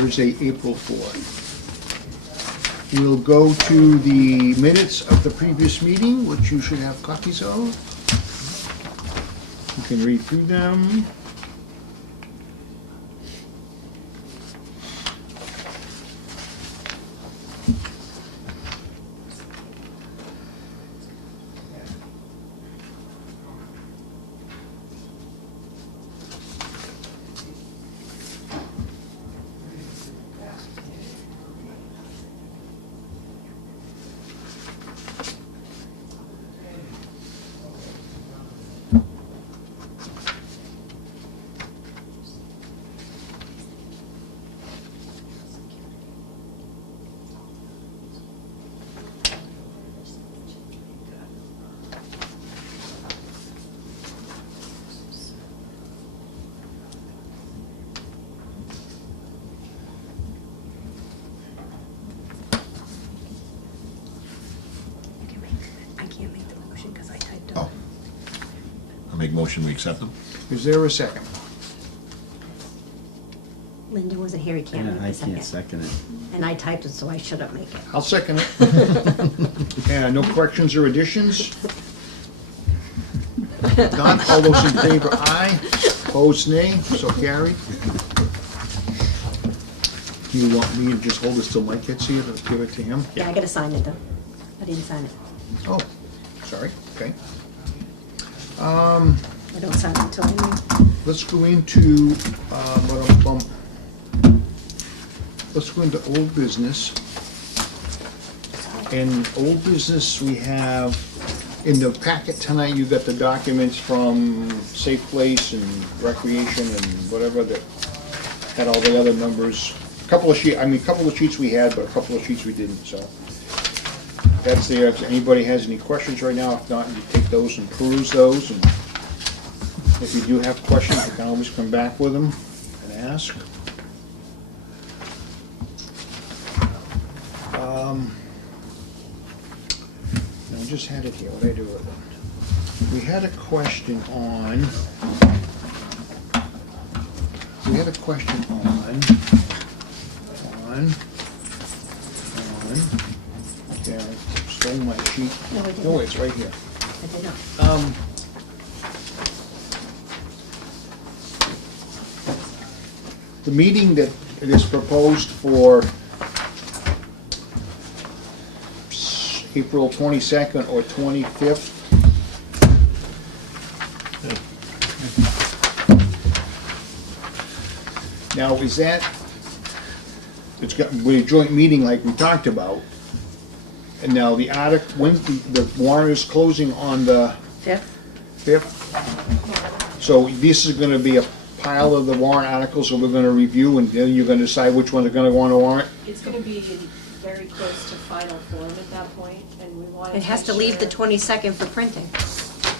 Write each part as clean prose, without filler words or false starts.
Thursday, April 4th. We'll go to the minutes of the previous meeting, which you should have copies of. You can read through them. Make motion, we accept them. Is there a second? Linda wasn't here, he can't make I the second. can't second it. And I typed it, so I shouldn't make it. I'll second it. And no corrections or additions? None, all those in favor, aye. Opposed, nay, so carried. Do you want me to just hold this till Mike gets here, to give it to him? Yeah, I gotta sign it though. I didn't sign it. Oh, sorry, okay. I don't sign it until I leave. Let's go into, let's go into old business. In old business, we have, in the packet tonight, you got the documents from Safe Place and Recreation and whatever that had all the other numbers. A couple of sheets we had, but a couple of sheets we didn't, so. That's there. If anybody has any questions right now, if not, you take those and peruse those. And if you do have questions, you can always come back with them and ask. I just had it here. What did I do with it? We had a question on. Yeah, I stole my sheet. No, I didn't. No, it's right here. I did not. The meeting that is proposed for April 22nd or 25th. Now, is that, it's got, with a joint meeting like we talked about, and now the article, when the warrant is closing on the 5th? So this is gonna be a pile of the warrant articles that we're gonna review, and then you're gonna decide which ones are gonna go on the warrant? It's gonna be very close to final form at that point, and we want to It has to leave the 22nd for printing.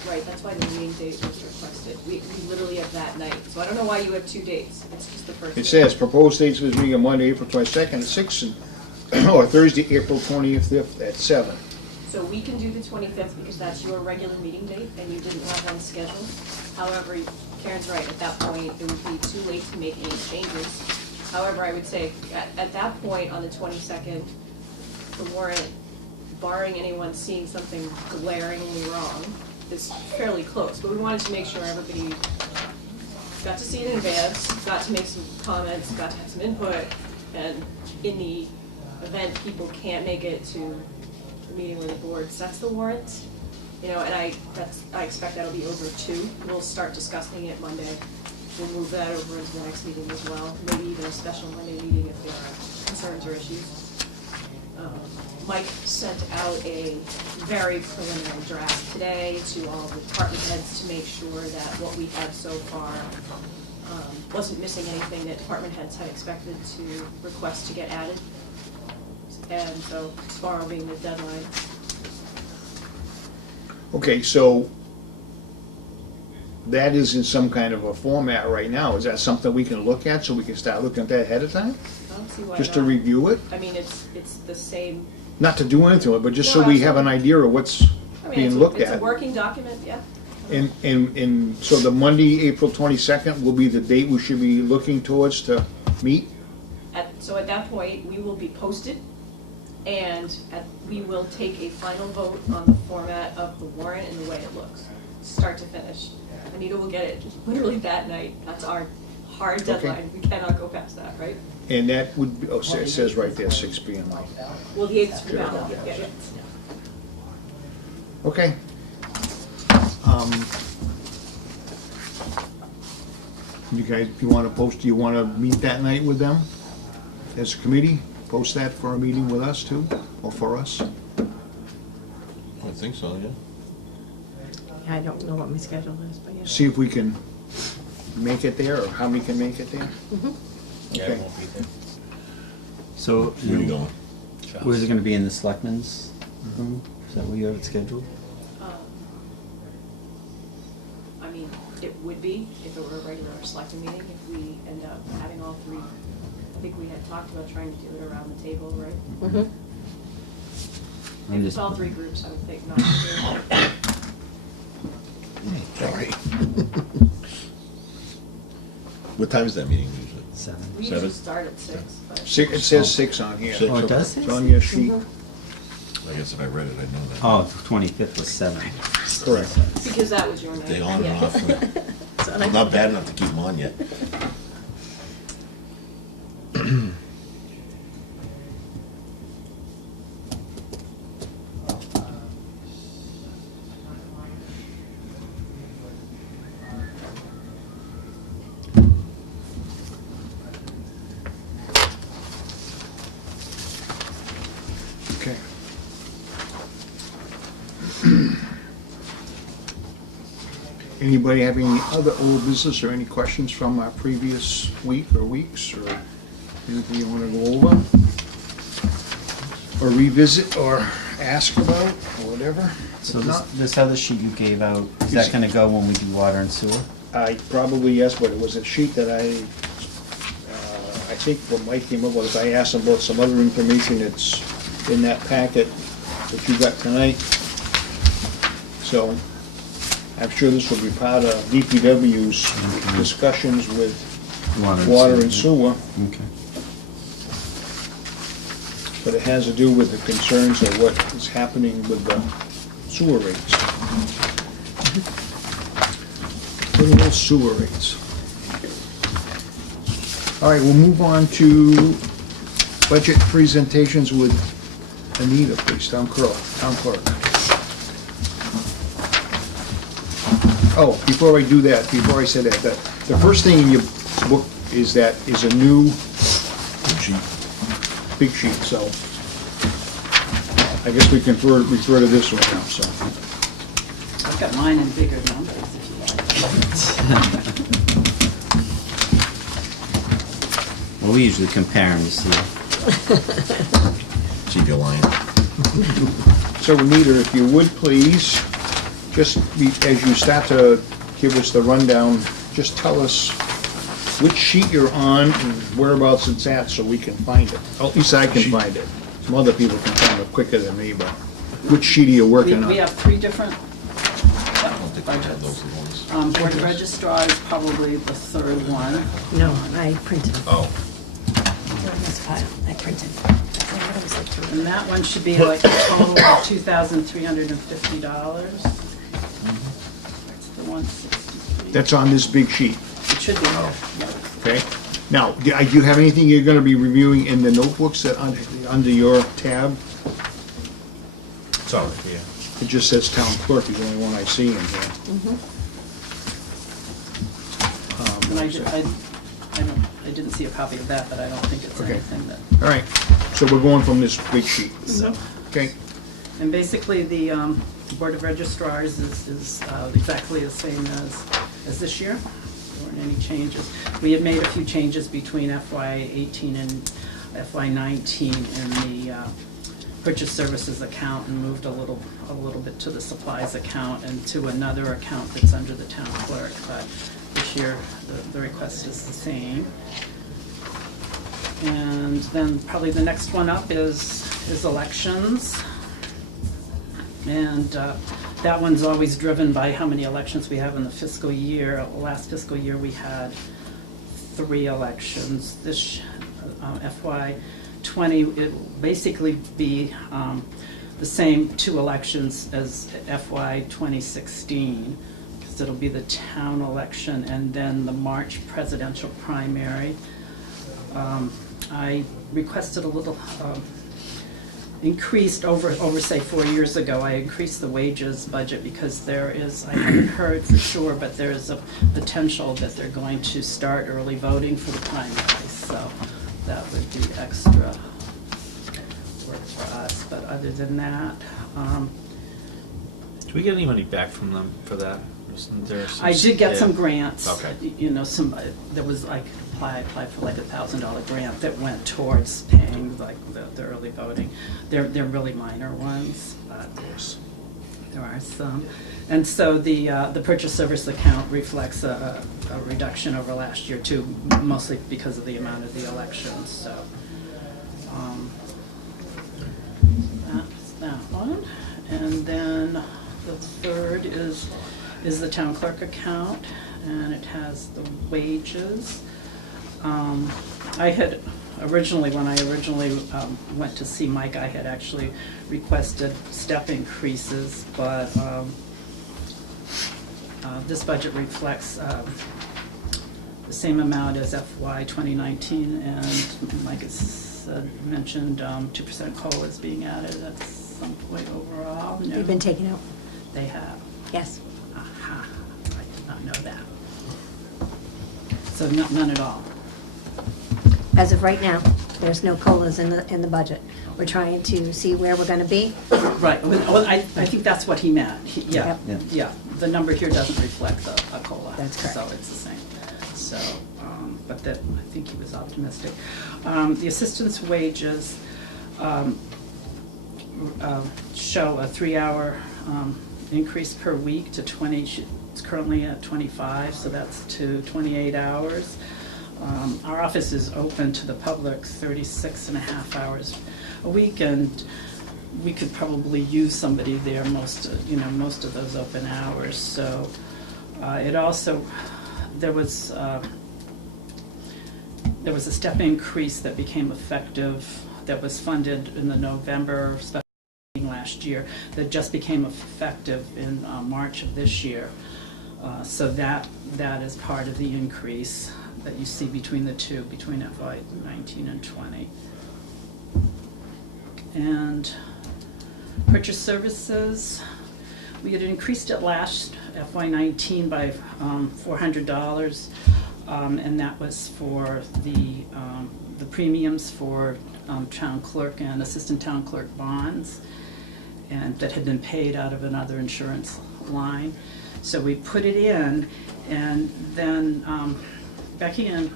Right, that's why the meeting date was requested. We literally have that night, so I don't know why you have two dates. It's just the first. It day. says proposed dates for this meeting on Monday, April 22nd at 6, and, or Thursday, April 25th at 7. So we can do the 25th because that's your regular meeting date, and you didn't have one scheduled. However, Karen's right, at that point, it would be too late to make any changes. However, I would say, at that point, on the 22nd, the warrant, barring anyone seeing something glaringly wrong, is fairly close. But we wanted to make sure everybody got to see it in advance, got to make some comments, got to have some input, and in the event people can't make it to the meeting where the board sets the warrants, you know, and I expect that'll be over 2. We'll start discussing it Monday. We'll move that over into the next meeting as well, maybe even a special Monday meeting if there are concerns or issues. Mike sent out a very preliminary draft today to all the department heads to make sure that what we had so far wasn't missing anything that department heads had expected to request to get added. And so tomorrow being the deadline. Okay, so that is in some kind of a format right now. Is that something we can look at so we can start looking at that ahead of time? I don't see why Just to not. review it? I mean, it's the same. Not to do anything with it, but just so No, we have an absolutely. idea of what's I mean, being looked it's a at. working document, yeah. And so the Monday, April 22nd will be the date we should be looking towards to meet? So at that point, we will be posted, and we will take a final vote on the format of the warrant and the way it looks, start to finish. Anita will get it literally that night. That's our hard Okay. deadline. We cannot go past that, right? And that would, be it says right there, 6 P.M. Well, the 8th is from now, yeah. Okay. You guys, if you wanna post, do you wanna meet that night with them as a committee? Post that for a meeting with us too, or for us? I think so, yeah. I don't know what my schedule is, but yeah. See if we can make it there, or how many can make it there? Yeah, Okay. it won't be there. So, Where are you going? where's it gonna be, in the selectmen's room? Is that where you have it scheduled? I mean, it would be if it were a regular selecting meeting, if we end up having all three. I think we had talked about trying to do it around the table, right? Mhm. I'm If just- it's all three groups, I would think not to do it. Sorry. What time is that meeting usually? 7. We usually 7? start at 6, but. It says 6 on here. 6. Oh, it does say It's on your sheet, I guess if I read it, I'd know that. Oh, the 25th was 7. correct. Because that was your night. They on and Yeah. off. So, and I- Not bad enough to keep them on yet. Okay. Anybody have any other old business or any questions from our previous week or weeks, or anything you wanna go over? Or revisit, or ask about, or whatever? So If this, not, this other sheet you gave out, is that gonna go when we do water and sewer? I probably, yes, but it was a sheet that I think what Mike came up with, is I asked him about some other information that's in that packet that you got tonight. So, I'm sure this will be part of DPW's discussions with water and sewer, Okay. but it has to do with the concerns of what is happening with the sewer rates. Little sewer rates. All right, we'll move on to budget presentations with Anita, please, town clerk. Oh, before I do that, before I say that, the first thing in your book is a new Sheet. big sheet, so I guess we can refer to this one now, so. I've got mine in bigger numbers if you like. Well, we usually compare them to see. See if you're lying. So Anita, if you would please, just as you start to give us the rundown, just tell us which sheet you're on and whereabouts it's at so we can find it. Oh, at least I can find it. Some other people can find it quicker than me, but which sheet are you working We on? have three different I don't think I have those budgets. ones. Board of Registrar is probably the third one. No, I printed. Oh, They're in this file. I printed. I thought it was like three. And that one should be like a total of $2,350. That's the 163. That's on this big sheet, It should be there. Yeah. okay? Now, do you have anything you're gonna be reviewing in the notebooks that under your tab? it's all right, yeah. It just says town clerk is the only one I see in here. And I didn't see a copy of that, but I don't think it's Okay. anything that. All right, so we're going from this big sheet, So, okay? and basically, the Board of Registrars is exactly the same as this year. There weren't any changes. We had made a few changes between FY18 and FY19 in the purchase services account, and moved a little bit to the supplies account and to another account that's under the town clerk. But this year, the request is the same. And then probably the next one up is elections. And that one's always driven by how many elections we have in the fiscal year. Last fiscal year, we had 3 elections. This FY '20, it will basically be the same 2 elections as FY 2016, because it'll be the town election and then the March presidential primary. I requested a little increased over say 4 years ago. I increased the wages budget because there is, I haven't heard for sure, but there is a potential that they're going to start early voting for the primary, so that would be extra work for us. But other than that, Do we get any money back from them for that? Isn't there some- I did get yeah. some grants. Okay. You know, there was like, I applied for like $1,000 grant that went towards paying like the early voting. They're really minor ones, but Of course. there are some. And so the purchase service account reflects a reduction over last year too, mostly because of the amount of the elections, so. That's that one. And then the third is the town clerk account, and it has the wages. I had originally, when I went to see Mike, I had actually requested step increases, but this budget reflects the same amount as FY 2019, and Mike has mentioned 2% COLA is being added at some point overall. No, They've been taken out. they have. Yes. Aha, I did not know that. So none at all. As of right now, there's no COLAs in the budget. We're trying to see where we're gonna be. Right, well, I think that's what he meant. Yeah, Yep. yeah, the number here doesn't reflect a COLA. That's correct. So it's the same. So, but that, I think he was optimistic. The assistant's wages show a 3-hour increase per week to 20, it's currently at 25, so that's to 28 hours. Our office is open to the public 36.5 hours a week, and we could probably use somebody there most of those open hours. So it also, there was a step increase that became effective, that was funded in the November special meeting last year, that just became effective in March of this year. So that is part of the increase that you see between the two, between FY 19 and 20. And purchase services, we had increased it last FY 19 by $400, and that was for the premiums for town clerk and assistant town clerk bonds, and that had been paid out of another insurance line. So we put it in, and then Becky and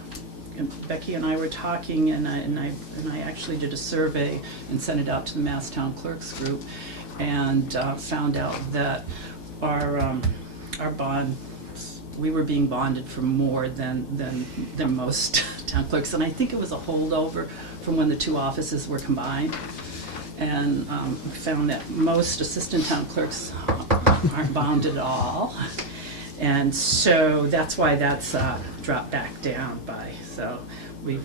I were talking, and I actually did a survey and sent it out to the Mass Town Clerks group, and found out that our bond, we were being bonded for more than most town clerks, and I think it was a holdover from when the two offices were combined, and found that most assistant town clerks aren't bonded at all. And so that's why that's dropped back down by, so we've,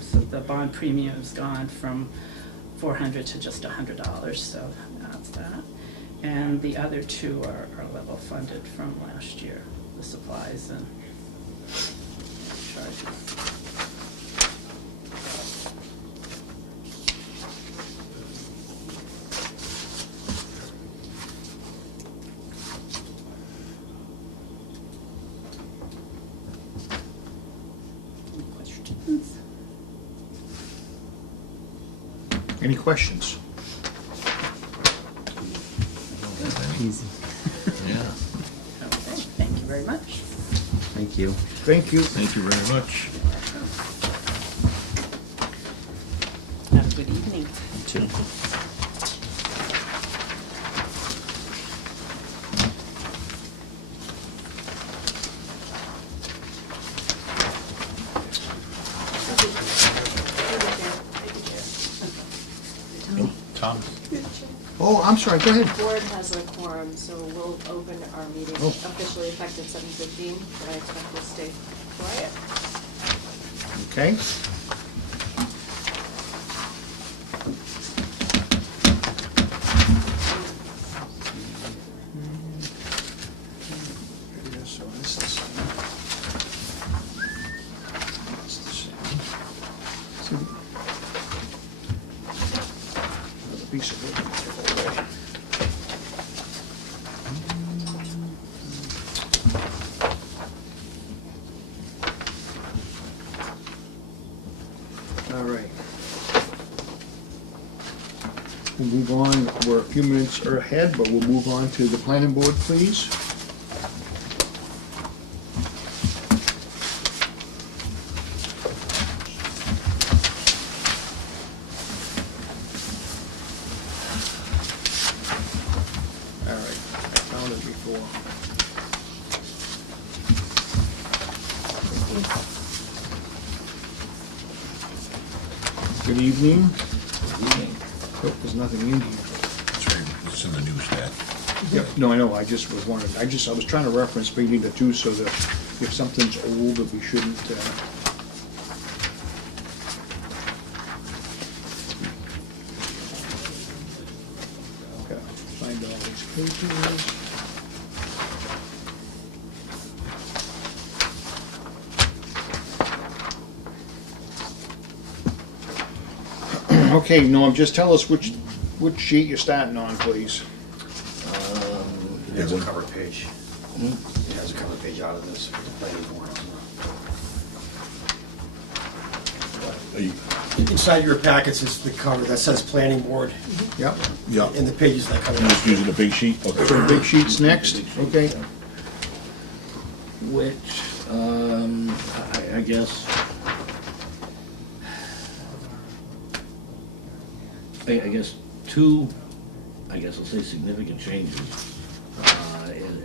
so the bond premium has gone from $400 to just $100, so that's that. And the other two are level funded from last year, the supplies and charges. Any questions? Easy. Yeah. Okay, thank you very much. Thank you. Thank you. Thank you very much. Have a good evening. You too. Tom? Oh, I'm sorry, go ahead. The board has a quorum, so we'll open our meeting Oh. officially effective 7:15, but I expect we'll stay quiet. Okay? So this is- it's the same. See, another piece of wood to take away. All right. We'll move on, we're a few minutes ahead, but we'll move on to the planning board, please. All right, I found it before. Good evening. Oh, there's nothing in here. It's right, it's in the news stat. Yep, no, I know, I just was wondering, I was trying to reference between the two so that if something's old, that we shouldn't, okay, find all these pages. Okay, Norm, just tell us which sheet you're starting on, please. It has a cover page. It has a cover page out of this, the planning board. Are you- Inside your packets is the cover that says planning board, Yep, Yeah, and the pages that come you're just out. using the big sheet? Okay. so big sheets next, okay? Which, I guess, I guess two, I guess I'll say significant changes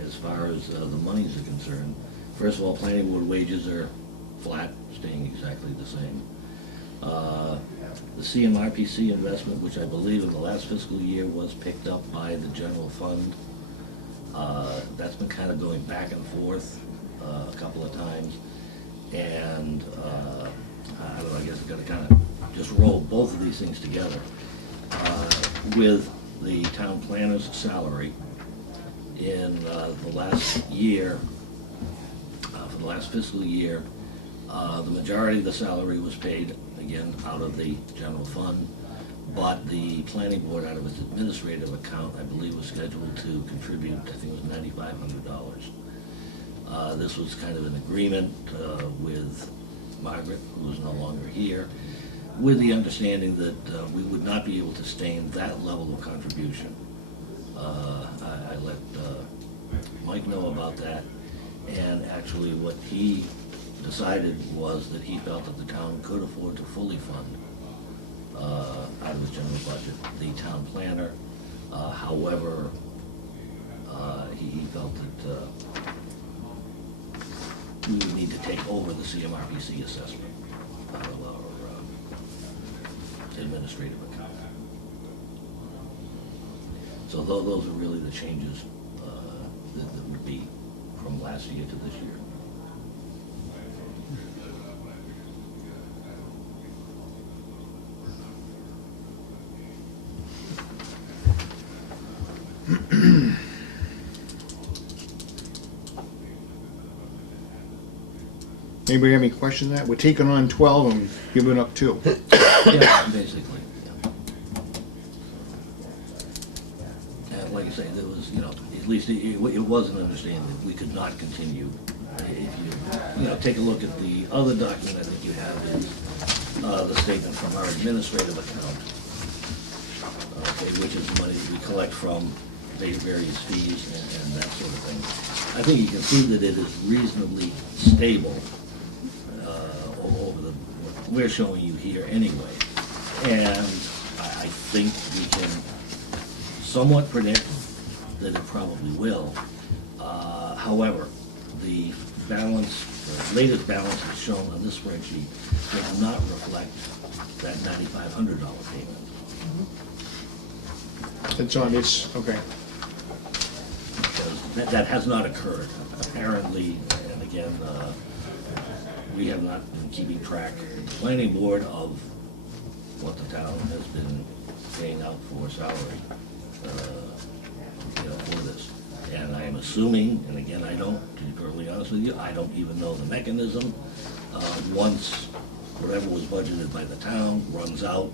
as far as the monies are concerned. First of all, planning board wages are flat, staying exactly the same. The CMRPC investment, which I believe in the last fiscal year was picked up by the general fund, that's been kind of going back and forth a couple of times. And I don't know, I guess I've got to kind of just roll both of these things together. With the town planner's salary in the last year, for the last fiscal year, the majority of the salary was paid, again, out of the general fund, but the planning board, out of its administrative account, I believe was scheduled to contribute, I think it was $9,500. This was kind of an agreement with Margaret, who is no longer here, with the understanding that we would not be able to sustain that level of contribution. I let Mike know about that, and actually what he decided was that he felt that the town could afford to fully fund out of its general budget the town planner. However, he felt that we would need to take over the CMRPC assessment out of our administrative account. So those are really the changes that would be from last year to this year. Anybody have any question on that? We're taking on 12 and giving up 2. Yeah, basically, yeah. And like I say, there was, at least it was an understanding that we could not continue. If you take a look at the other document I think you have is the statement from our administrative account, okay, which is the money that we collect from various fees and that sort of thing. I think you can see that it is reasonably stable over what we're showing you here anyway. And I think we can somewhat predict that it probably will. However, the balance, the latest balance that's shown on this spreadsheet does not reflect that $9,500 payment. It's on this, okay. Because that has not occurred. Apparently, and again, we have not been keeping track, the planning board, of what the town has been paying out for salary, for this. And I am assuming, and again, I don't, to be perfectly honest with you, I don't even know the mechanism. Once whatever was budgeted by the town runs out,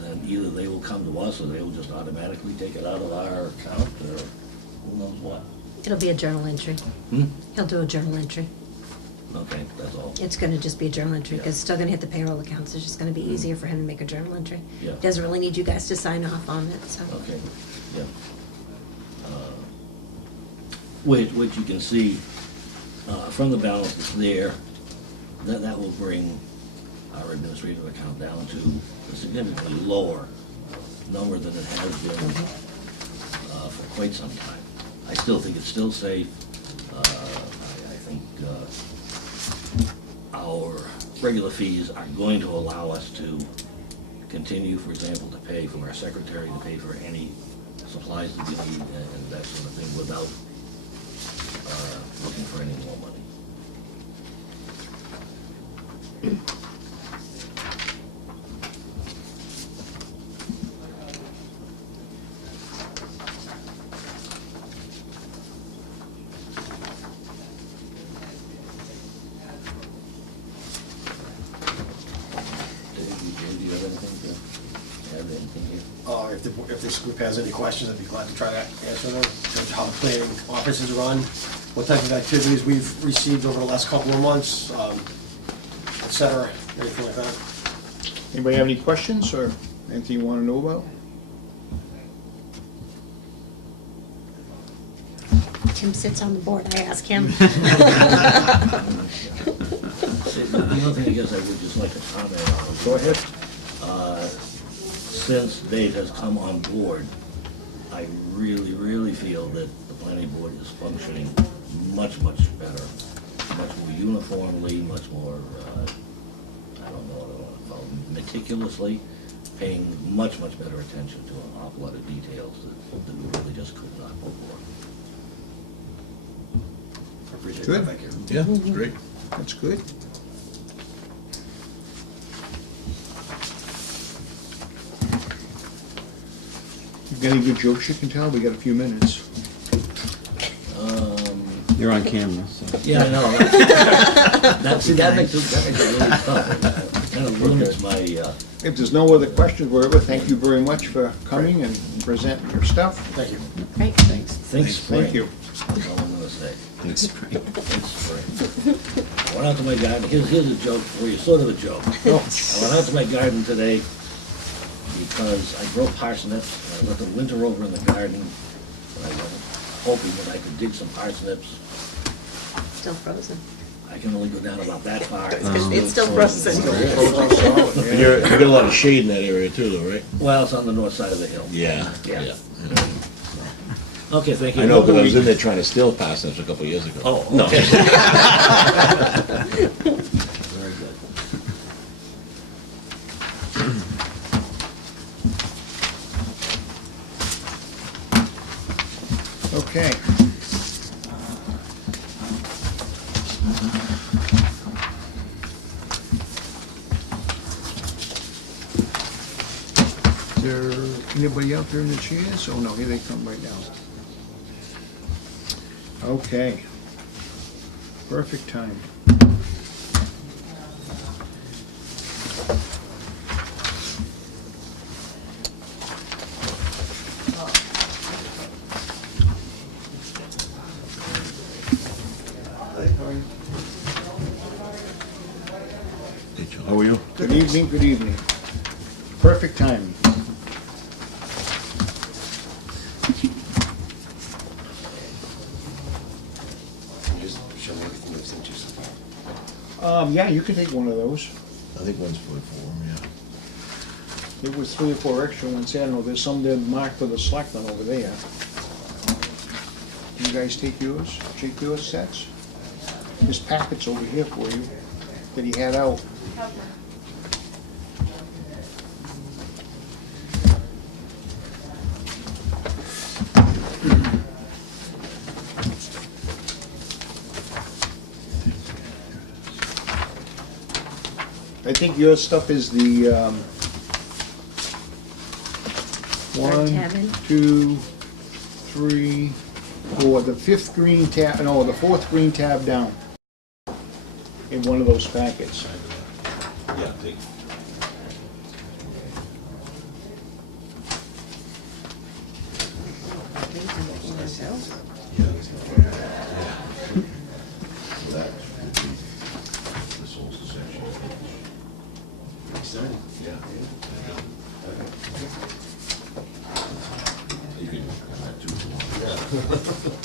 then either they will come to us or they will just automatically take it out of our account, or who knows what. It'll be a journal entry. He'll do a journal entry. Okay, that's all. It's gonna just be a journal entry, because it's still gonna hit the payroll accounts. It's just gonna be easier for him to make a journal entry. Yeah. Doesn't really need you guys to sign off on it, so. Okay, yeah. Which you can see from the balance that's there, that will bring our administrative account down to a significantly lower number than it has been for quite some time. I still think it's still safe. I think our regular fees are going to allow us to continue, for example, to pay for our secretary, to pay for any supplies that we need and that sort of thing without looking for any more money. Dave, do you have anything to add, anything here? If this group has any questions, I'd be glad to try to answer them. In terms of how the planning office is run, what type of activities we've received over the last couple of months, et cetera, anything like that. Anybody have any questions or anything you want to know about? Tim sits on the board, I ask him. The other thing I guess I would just like to comment on. Go ahead. Since Dave has come on board, I really feel that the planning board is functioning much better, much more uniformly, much more, I don't know what I want to call it, meticulously, paying much better attention to an awful lot of details that we really just could not before. I appreciate Good. that, thank you. Yeah, great. That's good. You got any good jokes you can tell? We got a few minutes. You're on camera, so. Yeah, I know. That makes it really tough. It kind of limits my, If there's no other questions, whatever, thank you very much for coming and presenting your stuff. Thank you. Great. think spring. Thank you. That's all I'm gonna say. Think spring. I went out to my garden, here's a joke for you, sort of a joke. I went out to my garden today because I grow parsnips, and I let them winter over in the garden, and I was hoping that I could dig some parsnips. Still frozen. I can only go down about that far. It's still frozen. You got a lot of shade in that area too, though, right? Well, it's on the north side of the hill. Yeah. Yeah. Okay, thank you. I know, because I was in there trying to steal parsnips a couple of years ago. Oh, No. okay. Very good. Okay. Is there anybody out there in the chairs? Oh, no, here they come right now. Okay. Perfect time. How are you? Good evening, good evening. Perfect timing. Just show me everything you've sent you so far. Yeah, you can take one of those. I think one's for yeah. There was 3 or 4 extra ones. I don't know, there's some there marked for the selectmen over there. You guys take yours? Take yours sets? There's packets over here for you that he had out. I think your stuff is the, Third tab in. 1, 2, 3, 4, the fifth green tab, no, the fourth green tab down in one of those packets. Yeah, take. That would be this whole section. Exciting. Yeah. You can have that too if you want.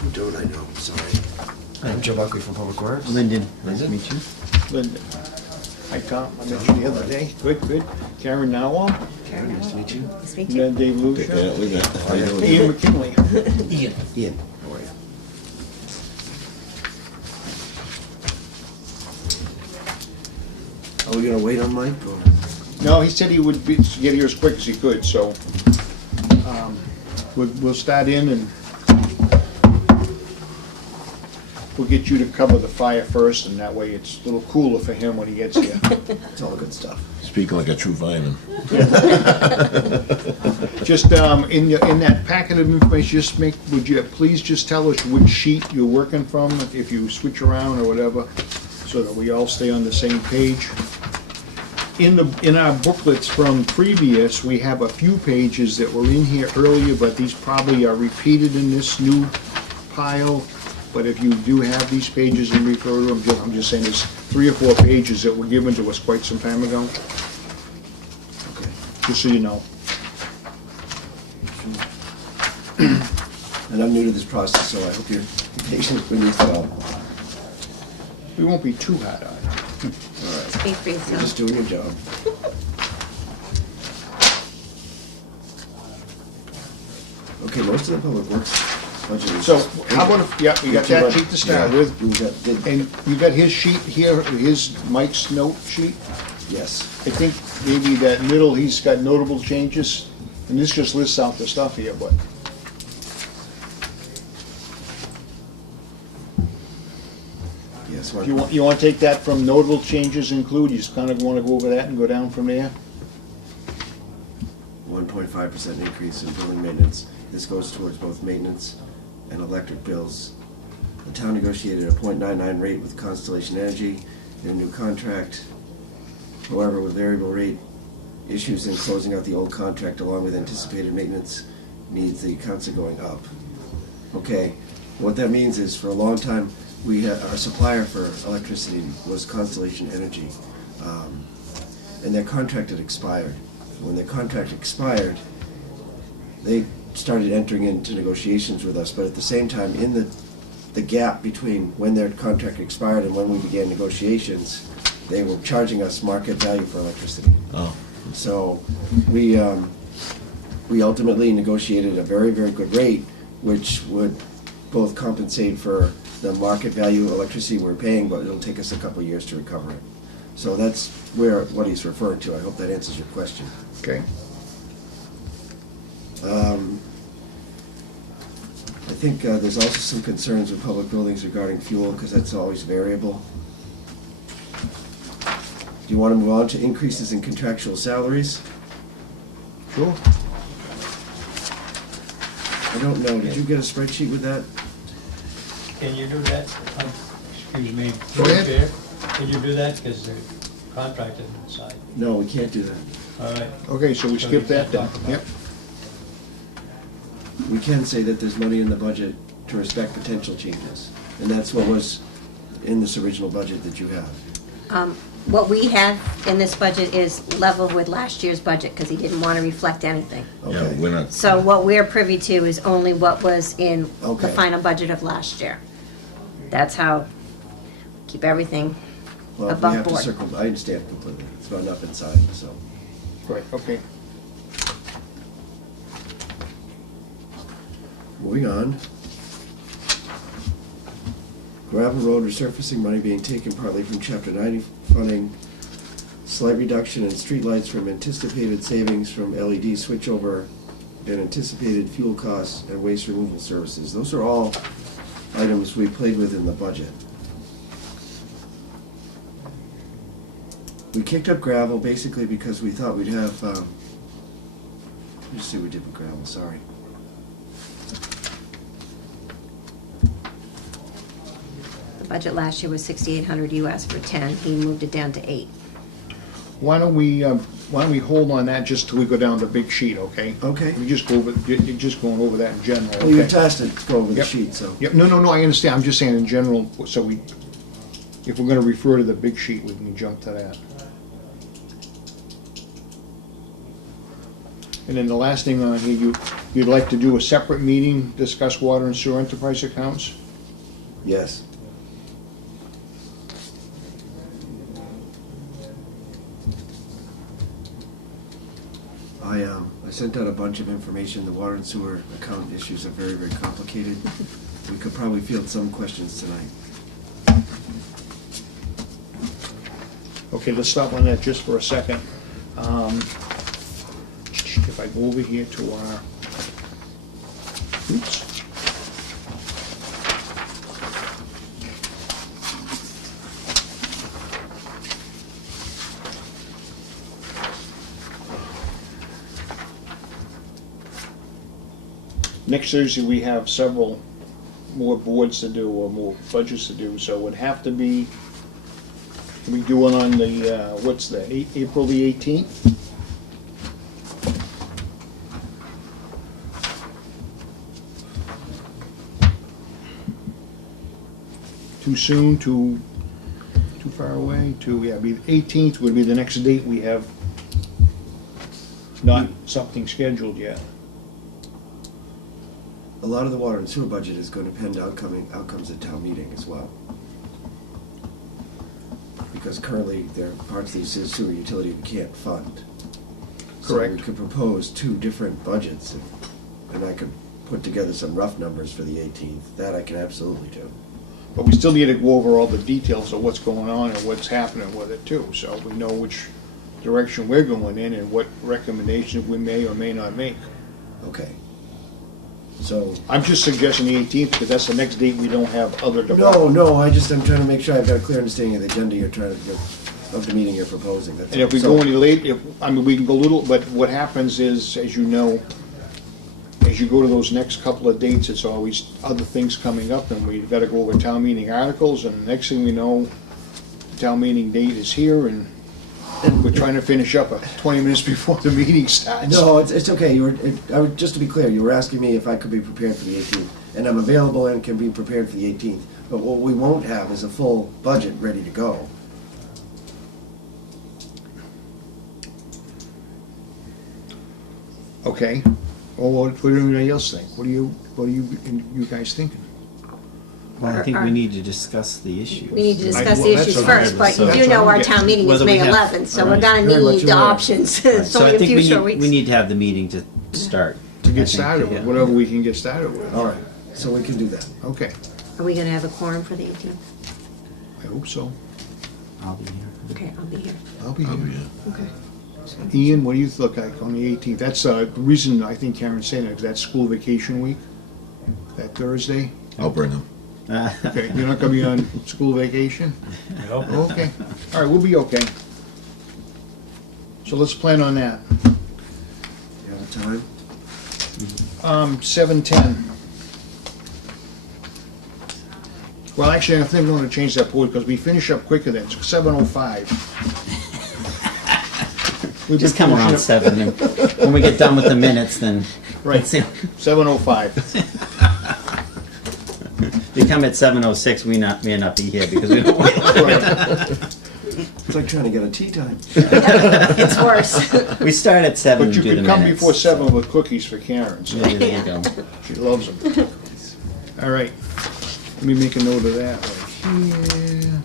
Who don't I know? Sorry. I'm Joe Buckley from Public Works. Lyndon, nice to meet you. Linda. Hi, Tom. I met you the other day. Good, good. Karen Nawal, Karen, nice to meet you. Nice to meet and you. then Dave Take that, Lucia, leave that. How you doing? Ian McKinley. Ian, how are you? Are we gonna wait on Mike or? No, he said he would get here as quick as he could, so we'll start in and we'll get you to cover the fire first, and that way it's a little cooler for him when he gets here. It's all good stuff. Speaking like a true fireman. Just in that packet of information, would you please just tell us which sheet you're working from, if you switch around or whatever, so that we all stay on the same page. In our booklets from previous, we have a few pages that were in here earlier, but these probably are repeated in this new pile. But if you do have these pages and refer to them, I'm just saying there's 3 or 4 pages that were given to us quite some time ago, Okay. just so you know. And I'm new to this process, so I hope you're patient with me as well. We won't be too hard on it. Speak for You're yourself. just doing your job. Okay, most of the public works budget is. So how about, if you got that sheet to start Yeah, with, we got- did- and you got his sheet here, his Mike's note sheet? Yes. I think maybe that middle, he's got notable changes, and this just lists out the stuff here, but Yes. if you want to take that from notable changes include, you just kind of want to go over that and go down from there? 1.5% increase in building maintenance. This goes towards both maintenance and electric bills. The town negotiated a .99 rate with Constellation Energy in a new contract. However, with variable rate issues in closing out the old contract along with anticipated maintenance needs, the accounts are going up. Okay, what that means is for a long time, we had, our supplier for electricity was Constellation Energy. And their contract had expired. When their contract expired, they started entering into negotiations with us, but at the same time, in the gap between when their contract expired and when we began negotiations, they were charging us market value for electricity. Oh. So we ultimately negotiated a very, very good rate, which would both compensate for the market value of electricity we're paying, but it'll take us a couple of years to recover it. So that's what he's referring to. I hope that answers your question. Okay. I think there's also some concerns with public buildings regarding fuel, because that's always variable. Do you want to move on to increases in contractual salaries? Sure. I don't know, did you get a spreadsheet with that? Can you do that? Excuse me. Go ahead. Chair. Can you do that? Because the contract isn't signed. No, we can't do that. All right. Okay, so we skip that then. Yep. We can say that there's money in the budget to respect potential changes, and that's what was in this original budget that you have. What we have in this budget is level with last year's budget, because he didn't want to reflect anything. Yeah, Okay. we're not. So what we're privy to is only what was in the Okay. final budget of last year. that's how, keep everything Well, we above have to board. circle, I understand completely, it's not up inside, so. Right, okay. Moving on. Gravel road resurfacing money being taken partly from chapter 90 funding. Slight reduction in streetlights from anticipated savings from LED switchover and anticipated fuel costs and waste removal services. Those are all items we played with in the budget. We kicked up gravel basically because we thought we'd have, let me just see what we did with gravel, sorry. The budget last year was 6,800, you asked for 10, he moved it down to 8. Why don't we hold on that just till we go down the big sheet, okay? Okay. We just go over, you're just going over that in general, Well, you okay? tasked it to go over the Yep. sheet, so. Yep, no, I understand, I'm just saying in general, so we, if we're gonna refer to the big sheet, we can jump to that. And then the last thing on here, you'd like to do a separate meeting, discuss water and sewer enterprise accounts? Yes. I sent out a bunch of information. The water and sewer account issues are very, very complicated. We could probably field some questions tonight. Okay, let's stop on that just for a second. If I go over here to our, oops. Next Thursday, we have several more boards to do or more budgets to do, so it would have to be, we do it on the, what's that, April the 18th? Too soon, too far away, yeah, be the 18th would be the next date we have not something scheduled yet. A lot of the water and sewer budget is going to depend on outcomes at town meeting as well. Because currently, there are parts of the sewer utility we can't fund. Correct. So we could propose two different budgets, and I could put together some rough numbers for the 18th. That I can absolutely do. But we still need to go over all the details of what's going on and what's happening with it too, so we know which direction we're going in and what recommendations we may or may not make. Okay. So. I'm just suggesting the 18th because that's the next date we don't have other departments. No, I'm trying to make sure I've got a clear understanding of the agenda you're trying to, of the meeting you're proposing. That's And if we all. go any late, we can go a little, but what happens is, as you know, as you go to those next couple of dates, it's always other things coming up, and we've got to go over town meeting articles, and the next thing we know, the town meeting date is here, and we're trying to finish up 20 minutes before the meeting starts. No, it's okay. Just to be clear, you were asking me if I could be prepared for the 18th, and I'm available and can be prepared for the 18th. But what we won't have is a full budget ready to go. Okay. Well, what do anybody else think? What do you guys thinking? Well, I think we need to discuss the issues. We need to discuss well, the that's issues what I'm first, getting- but you that's do what know I'm our getting- town meeting is Whether May we have- 11th, so we're Right. gonna Very much need the aware. options. It's So I only a think few short we weeks. need to have the meeting to start. To I get think, started yeah. with, whatever we can get started with. All right, so we can do that. Okay. Are we gonna have a quorum for the 18th? I hope so. I'll be here. Okay, I'll be here. I'll be here. Okay. Ian, what do you look like on the 18th? That's the reason I think Karen's saying that, 'cause that's school vacation week, that Thursday. I'll bring them. Okay, you're not gonna be on school vacation? Nope. Okay, all right, we'll be okay. So let's plan on that. You have a time? 7:10. Well, actually, I think I'm gonna change that board, because we finish up quicker than 7:05. We've Just been come around finishing up- 7, and when we get done with the minutes, then. Right, 7:05. If you come at 7:06, we may not be here because we don't. It's like trying to get a tea time. It's worse. We start at 7 But to you do the can come minutes. before 7 with cookies for Karen, so Yeah, there you go. she loves them. All right. Let me make a note of that right here.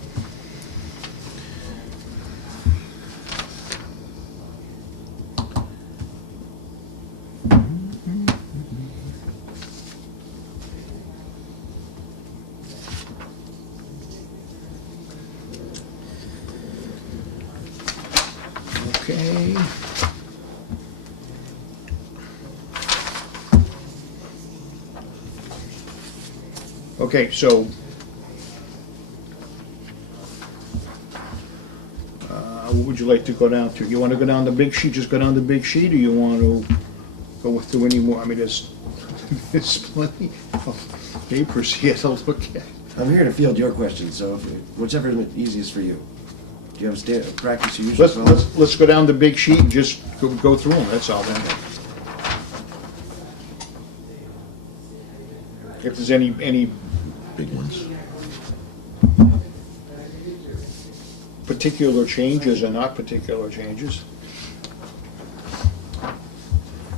Okay. Okay, so what would you like to go down to? You want to go down the big sheet, just go down the big sheet, or you want to go through any more? I mean, there's plenty of papers here to look at. I'm here to field your questions, so whichever is easiest for you. Do you have a practice you usually follow? Let's go down the big sheet and just go through them, that's all then. If there's any Big ones. particular changes or not particular changes.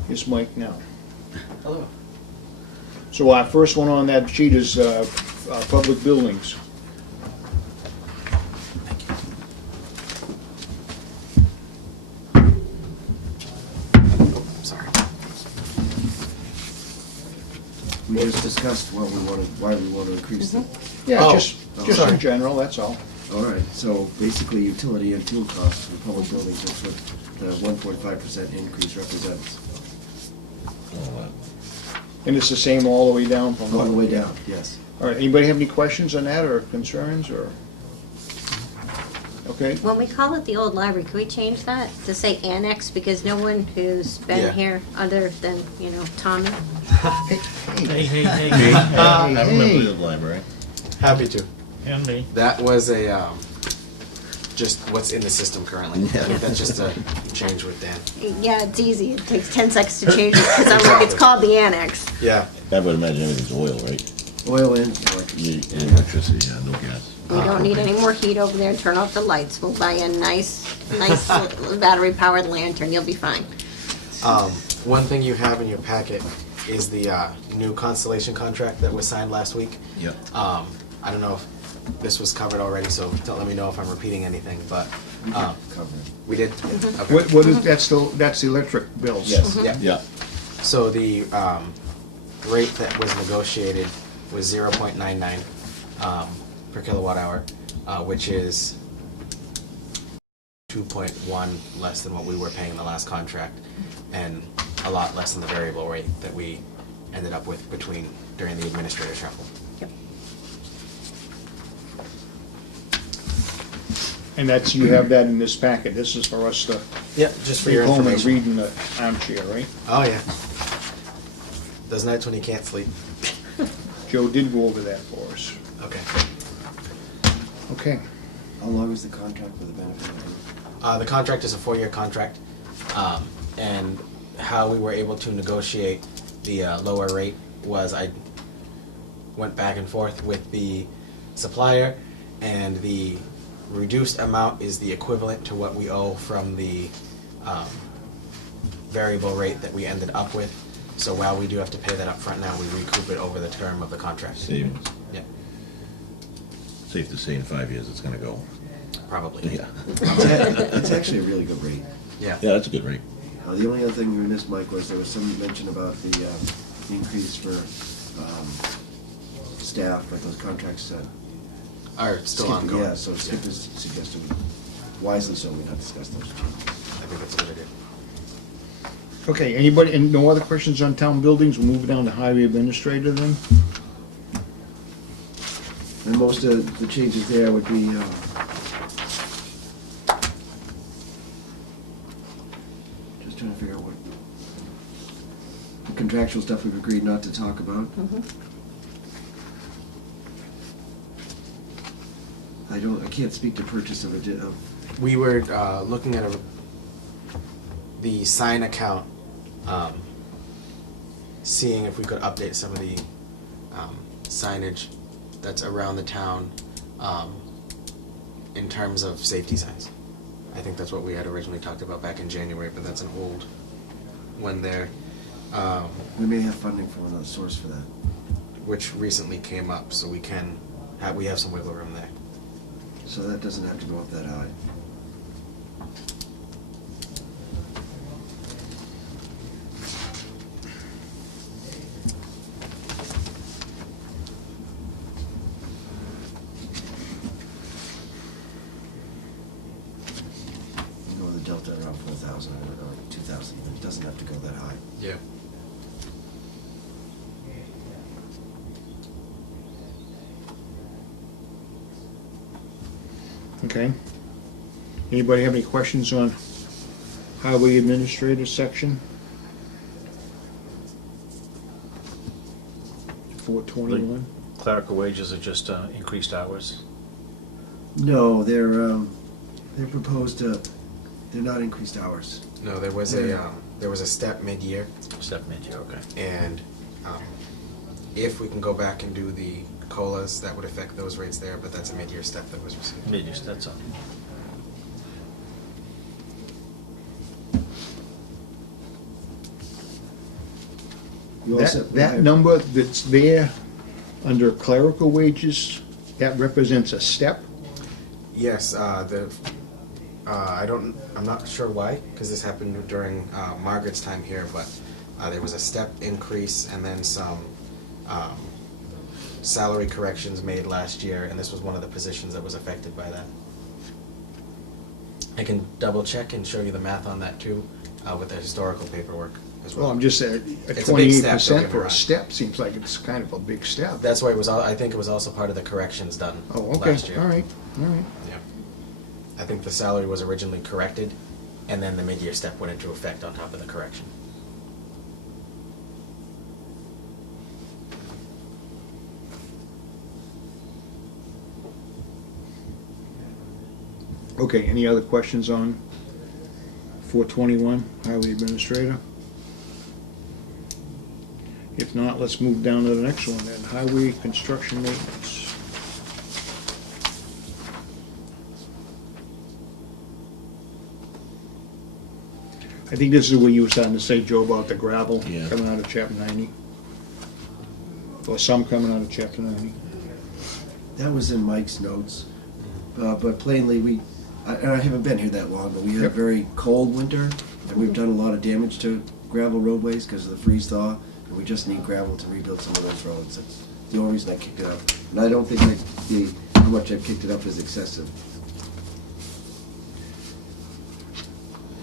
Here's Mike now. Hello. So our first one on that sheet is public buildings. Sorry. We just discussed what we wanted, why we want to increase them. Yeah, Oh, just sorry. in general, that's all. All right, so basically utility and fuel costs for public buildings, that's what the 1.5% increase represents. All that. And it's the same all the way down from... All the way down, yes. All right, anybody have any questions on that or concerns or? Okay, When we call it the old library, can we change that to say annex? Because no one who's Yeah. been here other than, Tommy. hey, Hey, hey, hey. I remember hey. the library. Happy to. And me. That was a, just what's in the system currently. I think that's just a change with Dan. Yeah, it's easy. It takes 10 seconds to change it because I'm like, it's called the annex. Yeah. I would imagine everything's oil, right? Oil and electricity. And electricity, yeah, no gas. We don't need any more heat over there. Turn off the lights. We'll buy a nice battery-powered lantern. You'll be fine. One thing you have in your packet is the new Constellation contract that was signed last week. Yep. I don't know if this was covered already, so don't let me know if I'm repeating anything, but Cover it. we did. Okay. What is, that's the electric bills? Yes. Yeah. Yeah. So the rate that was negotiated was 0.99 per kilowatt hour, which is 2.1 less than what we were paying in the last contract, and a lot less than the variable rate that we ended up with during the administrator shuffle. Yep. And that's, you have that in this packet. This is for us to Yeah, just for take your home and information. read in the armchair, right? Oh yeah. Those nights when you can't sleep. Joe did go over that for us. Okay. Okay. How long is the contract for the benefit of The contract is a 4-year contract, and how we were able to negotiate the lower rate was I went back and forth with the supplier, and the reduced amount is the equivalent to what we owe from the variable rate that we ended up with. So while we do have to pay that up front now, we recoup it over the term of the contract. Savings. Yeah, Safe to say in 5 years it's gonna go. probably. Yeah. It's actually a really good rate. Yeah. Yeah, that's a good rate. The only other thing we missed, Mike, was there was some mention about the increase for staff, like those contracts. Are still Skip- ongoing. Yeah, so Skip has suggested, wisely so, we not discuss those. I think that's a good idea. Okay, anybody, and no other questions on town buildings? We'll move down to highway administrator then. And most of the changes there would be, just trying to figure out what, the contractual stuff we've agreed not to talk about. I can't speak to purchase of We were looking at the sign account, seeing if we could update some of the signage that's around the town in terms of safety signs. I think that's what we had originally talked about back in January, but that's an old one there. we may have funding from another source for that. which recently came up, so we have some wiggle room there. So that doesn't have to go up that high. You go with a delta around 4,000 or 2,000, it doesn't have to go that high. Yeah. Okay. Anybody have any questions on highway administrator section? 421? Clerical wages are just increased hours. No, they're proposed to, they're not increased hours. No, there was a step mid-year, Step mid-year, okay. and if we can go back and do the COLAs, that would affect those rates there, but that's a mid-year step that was received. Mid-year, that's all. You also- That number that's there under clerical wages, that represents a step? Yes, I'm not sure why, because this happened during Margaret's time here, but there was a step increase and then some salary corrections made last year, and this was one of the positions that was affected by that. I can double check and show you the math on that too, with the historical paperwork as well. Well, I'm just saying, It's a big step, 28% don't get me for a wrong. step seems like it's kind of a big step. That's why it was. I think it was also part of the corrections done Oh, okay, last year. all right. Yeah. I think the salary was originally corrected, and then the mid-year step went into effect on top of the correction. Okay, any other questions on 421, highway administrator? If not, let's move down to the next one then, highway construction maintenance. I think this is what you were starting to say, Joe, about the gravel Yeah. coming out of chapter 90. Or some coming out of chapter 90. That was in Mike's notes, but plainly, I haven't been here that long, but we had a Yep. very cold winter, and we've done a lot of damage to gravel roadways because of the freeze thaw, and we just need gravel to rebuild some of those roads. That's the only reason I kicked it up. And I don't think how much I've kicked it up is excessive.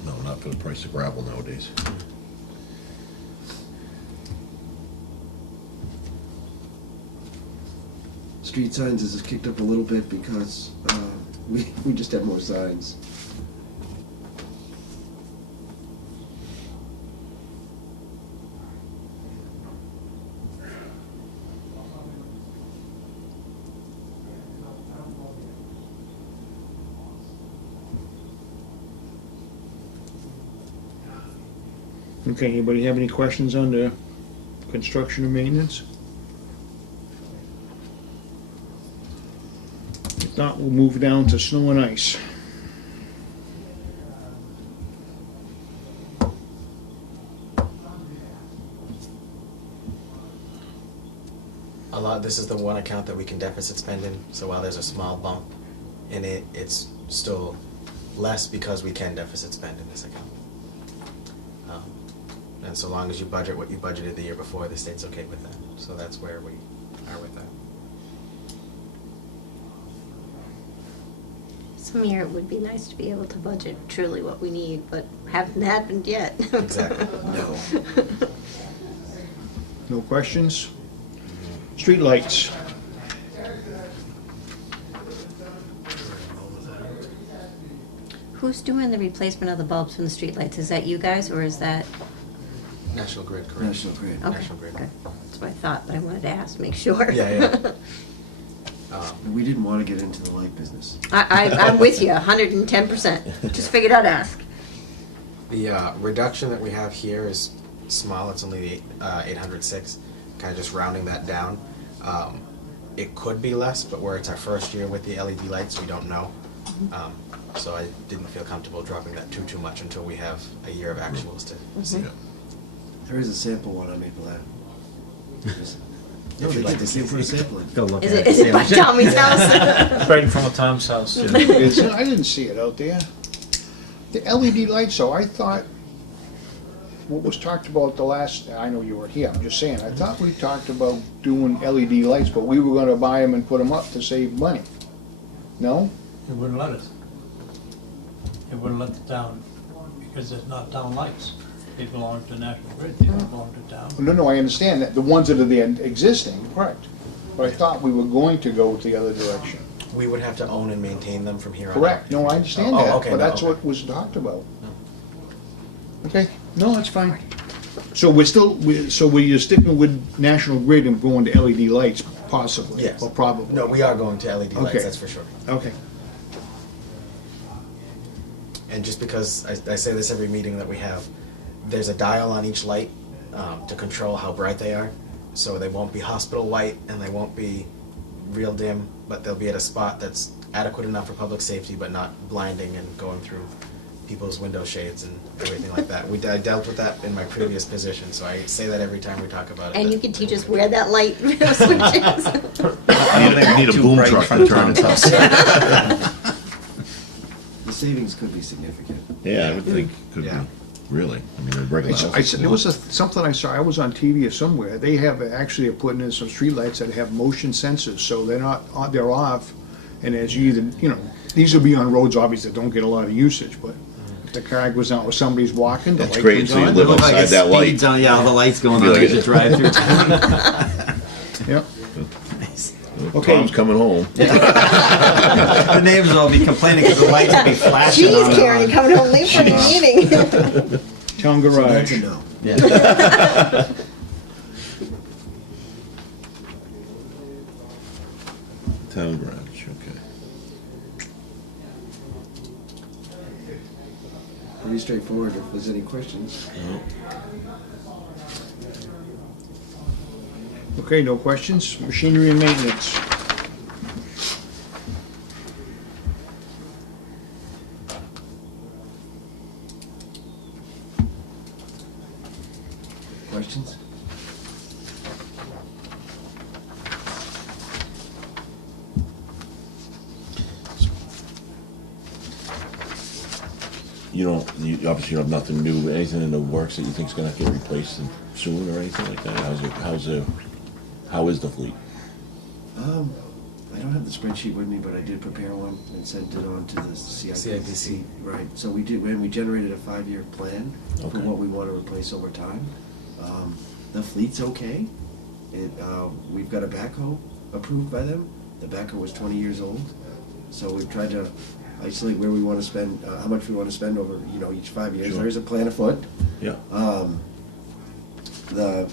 No, not for the price of gravel nowadays. Street signs is kicked up a little bit because we just have more signs. Okay, anybody have any questions on the construction and maintenance? If not, we'll move down to snow and ice. This is the one account that we can deficit spend in, so while there's a small bump in it, it's still less because we can deficit spend in this account. And so long as you budget what you budgeted the year before, the state's okay with that. So that's where we are with that. Some year it would be nice to be able to budget truly what we need, but haven't happened yet. Exactly. No. No questions? Street lights. Who's doing the replacement of the bulbs from the streetlights? Is that you guys, or is that? National Grid, correct? National Grid. Okay, National Grid. good. That's what I thought, but I wanted to ask, make sure. Yeah. And we didn't want to get into the light business. I'm with you, 110%. Just figured I'd ask. The reduction that we have here is small. It's only 806, kind of just rounding that down. It could be less, but where it's our first year with the LED lights, we don't know. So I didn't feel comfortable dropping that too much until we have a year of actuals to see. There is a sample one on Maple Ave. No, If they you'd like did, to they came for a see. sampling. Go look Is at it, it. is it by See. Tommy's house? Right in front of Tom's house. Yeah. I didn't see it out there. The LED lights, though, I thought, what was talked about the last, I know you were here, I'm just saying, I thought we talked about doing LED lights, but we were gonna buy them and put them up to save money. No? It wouldn't let us. It wouldn't let the town, because it's not town lights. They belong to National Grid, they don't belong to town. No, I understand that, the ones that are there existing, correct. But I thought we were going to go the other direction. We would have to own and maintain them from here on out. Correct, no, I understand Oh, that, okay, but no, that's okay. what was talked about. Okay, no, that's fine. So we're sticking with National Grid and going to LED lights, possibly, Yes. or probably? No, we are going to LED lights, Okay. that's for sure. Okay. And just because I say this every meeting that we have, there's a dial on each light to control how bright they are. So they won't be hospital white and they won't be real dim, but they'll be at a spot that's adequate enough for public safety, but not blinding and going through people's window shades and everything like that. I dealt with that in my previous position, so I say that every time we talk about it. And that- you can teach us where that light switches. You need a Too boom bright in truck front to of turn it Tom's up. The savings could be significant. Yeah, I would think, could be, Yeah. really. I mean, the regular house. There was something I saw, I was on TV or somewhere, they have, actually are putting in some streetlights that have motion sensors, so they're not, they're off, and as you either, these will be on roads, obviously, that don't get a lot of usage, but if the car goes out or somebody's walking, the That's light great, goes so you on. live Look like outside it that light. speeds on, yeah, all the lights going Be on like as you it. drive through. Yep. Nice. Okay. Tom's coming home. The neighbors will be complaining because the lights will be flashing on Jeez, and Karen, on. coming home late from the meeting. Town That's garage. a no. Yeah. Town garage, okay. Pretty straightforward if there's any questions. Okay, no questions? Machinery and maintenance. Questions? Obviously you have nothing new, anything in the works that you think's gonna get replaced soon or anything like that? How is the fleet? I don't have the spreadsheet with me, but I did prepare one and sent it on to the CIPC. CIPC. Right, so we generated a 5-year plan for Okay. what we want to replace over time. The fleet's okay. We've got a backhoe approved by them. The backhoe was 20 years old. So we've tried to isolate where we want to spend, how much we want to spend over, each 5 years. Sure. There is a plan afoot. Yeah. The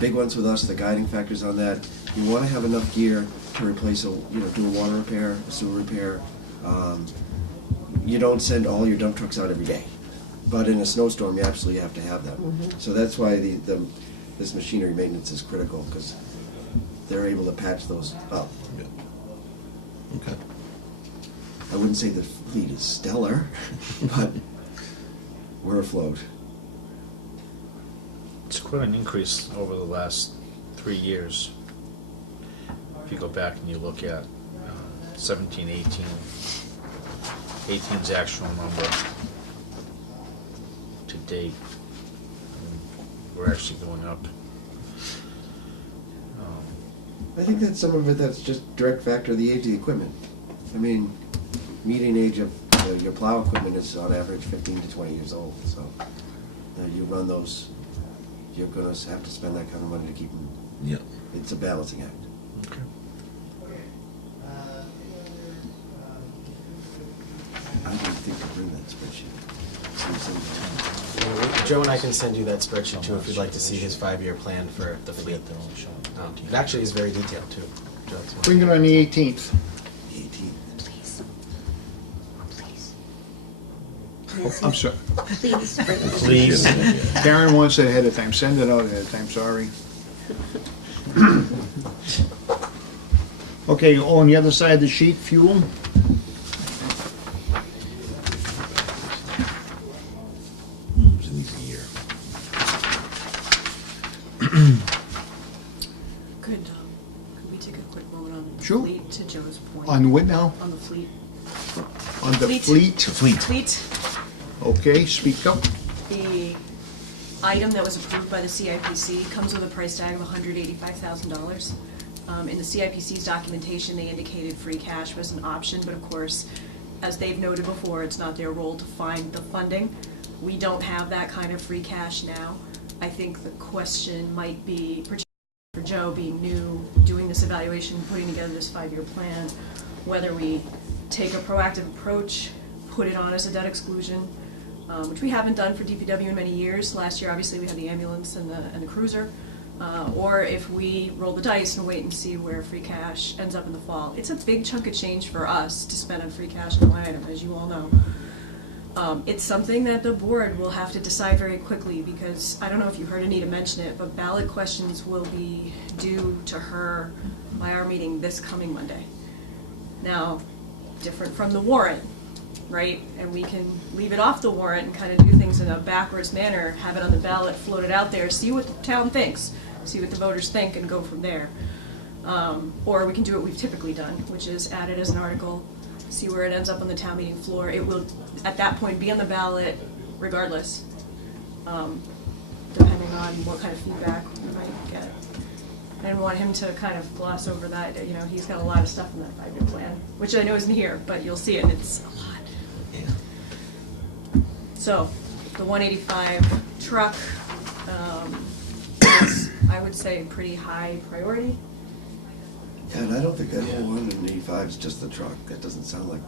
big ones with us, the guiding factors on that, you want to have enough gear to replace do a water repair, a sewer repair. You don't send all your dump trucks out every day, but in a snowstorm, you absolutely have to have them. So that's why this machinery maintenance is critical, because they're able to patch those up. Yeah. Okay. I wouldn't say the fleet is stellar, but we're afloat. It's quite an increase over the last 3 years. If you go back and you look at 17, 18, 18's actual number to date, we're actually going up. I think that some of it, that's just direct factor of the age of the equipment. I mean, median age of your plow equipment is on average 15 to 20 years old, so you run those, you're gonna have to spend that kind of money to keep them. Yeah. It's a balancing act. Okay. I didn't think to bring that spreadsheet. Joe and I can send you that spreadsheet too if you'd like to see his 5-year plan for the fleet. It actually is very detailed too. Joe, it's- Bring it on the 18th. 18. Please. I'm sorry. Please. bring it. Please. Karen wants it ahead of time. Send it out ahead of time, sorry. Okay, on the other side of the sheet, fuel. It was an easy year. Could On what now? on the fleet. On the Fleet. fleet? Fleet, Okay, speak up. the item that was approved by the CIPC comes with a price tag of $185,000. In the CIPC's documentation, they indicated free cash was an option, but of course, as they've noted before, it's not their role to find the funding. We don't have that kind of free cash now. I think the question might be, particularly for Joe being new, doing this evaluation, putting together this 5-year plan, whether we take a proactive approach, put it on as a debt exclusion, which we haven't done for DPW in many years. Last year, obviously, we had the ambulance and the cruiser. Or if we roll the dice and wait and see where free cash ends up in the fall. It's a big chunk of change for us to spend on free cash in one item, as you all know. It's something that the board will have to decide very quickly, because I don't know if you heard Anita mention it, but ballot questions will be due to her by our meeting this coming Monday. Now, different from the warrant, right? And we can leave it off the warrant and kind of do things in a backwards manner, have it on the ballot, float it out there, see what the town thinks, see what the voters think, and go from there. Or we can do what we've typically done, which is add it as an article, see where it ends up on the town meeting floor. It will, at that point, be on the ballot regardless, depending on what kind of feedback we might get. I didn't want him to kind of gloss over that. You know, he's got a lot of stuff in that 5-year plan, which I know isn't here, but you'll see it, and it's a lot. So, the 185 truck is, I would say, pretty high priority. Yeah, and I don't think that whole 185 is just the truck. That doesn't sound like.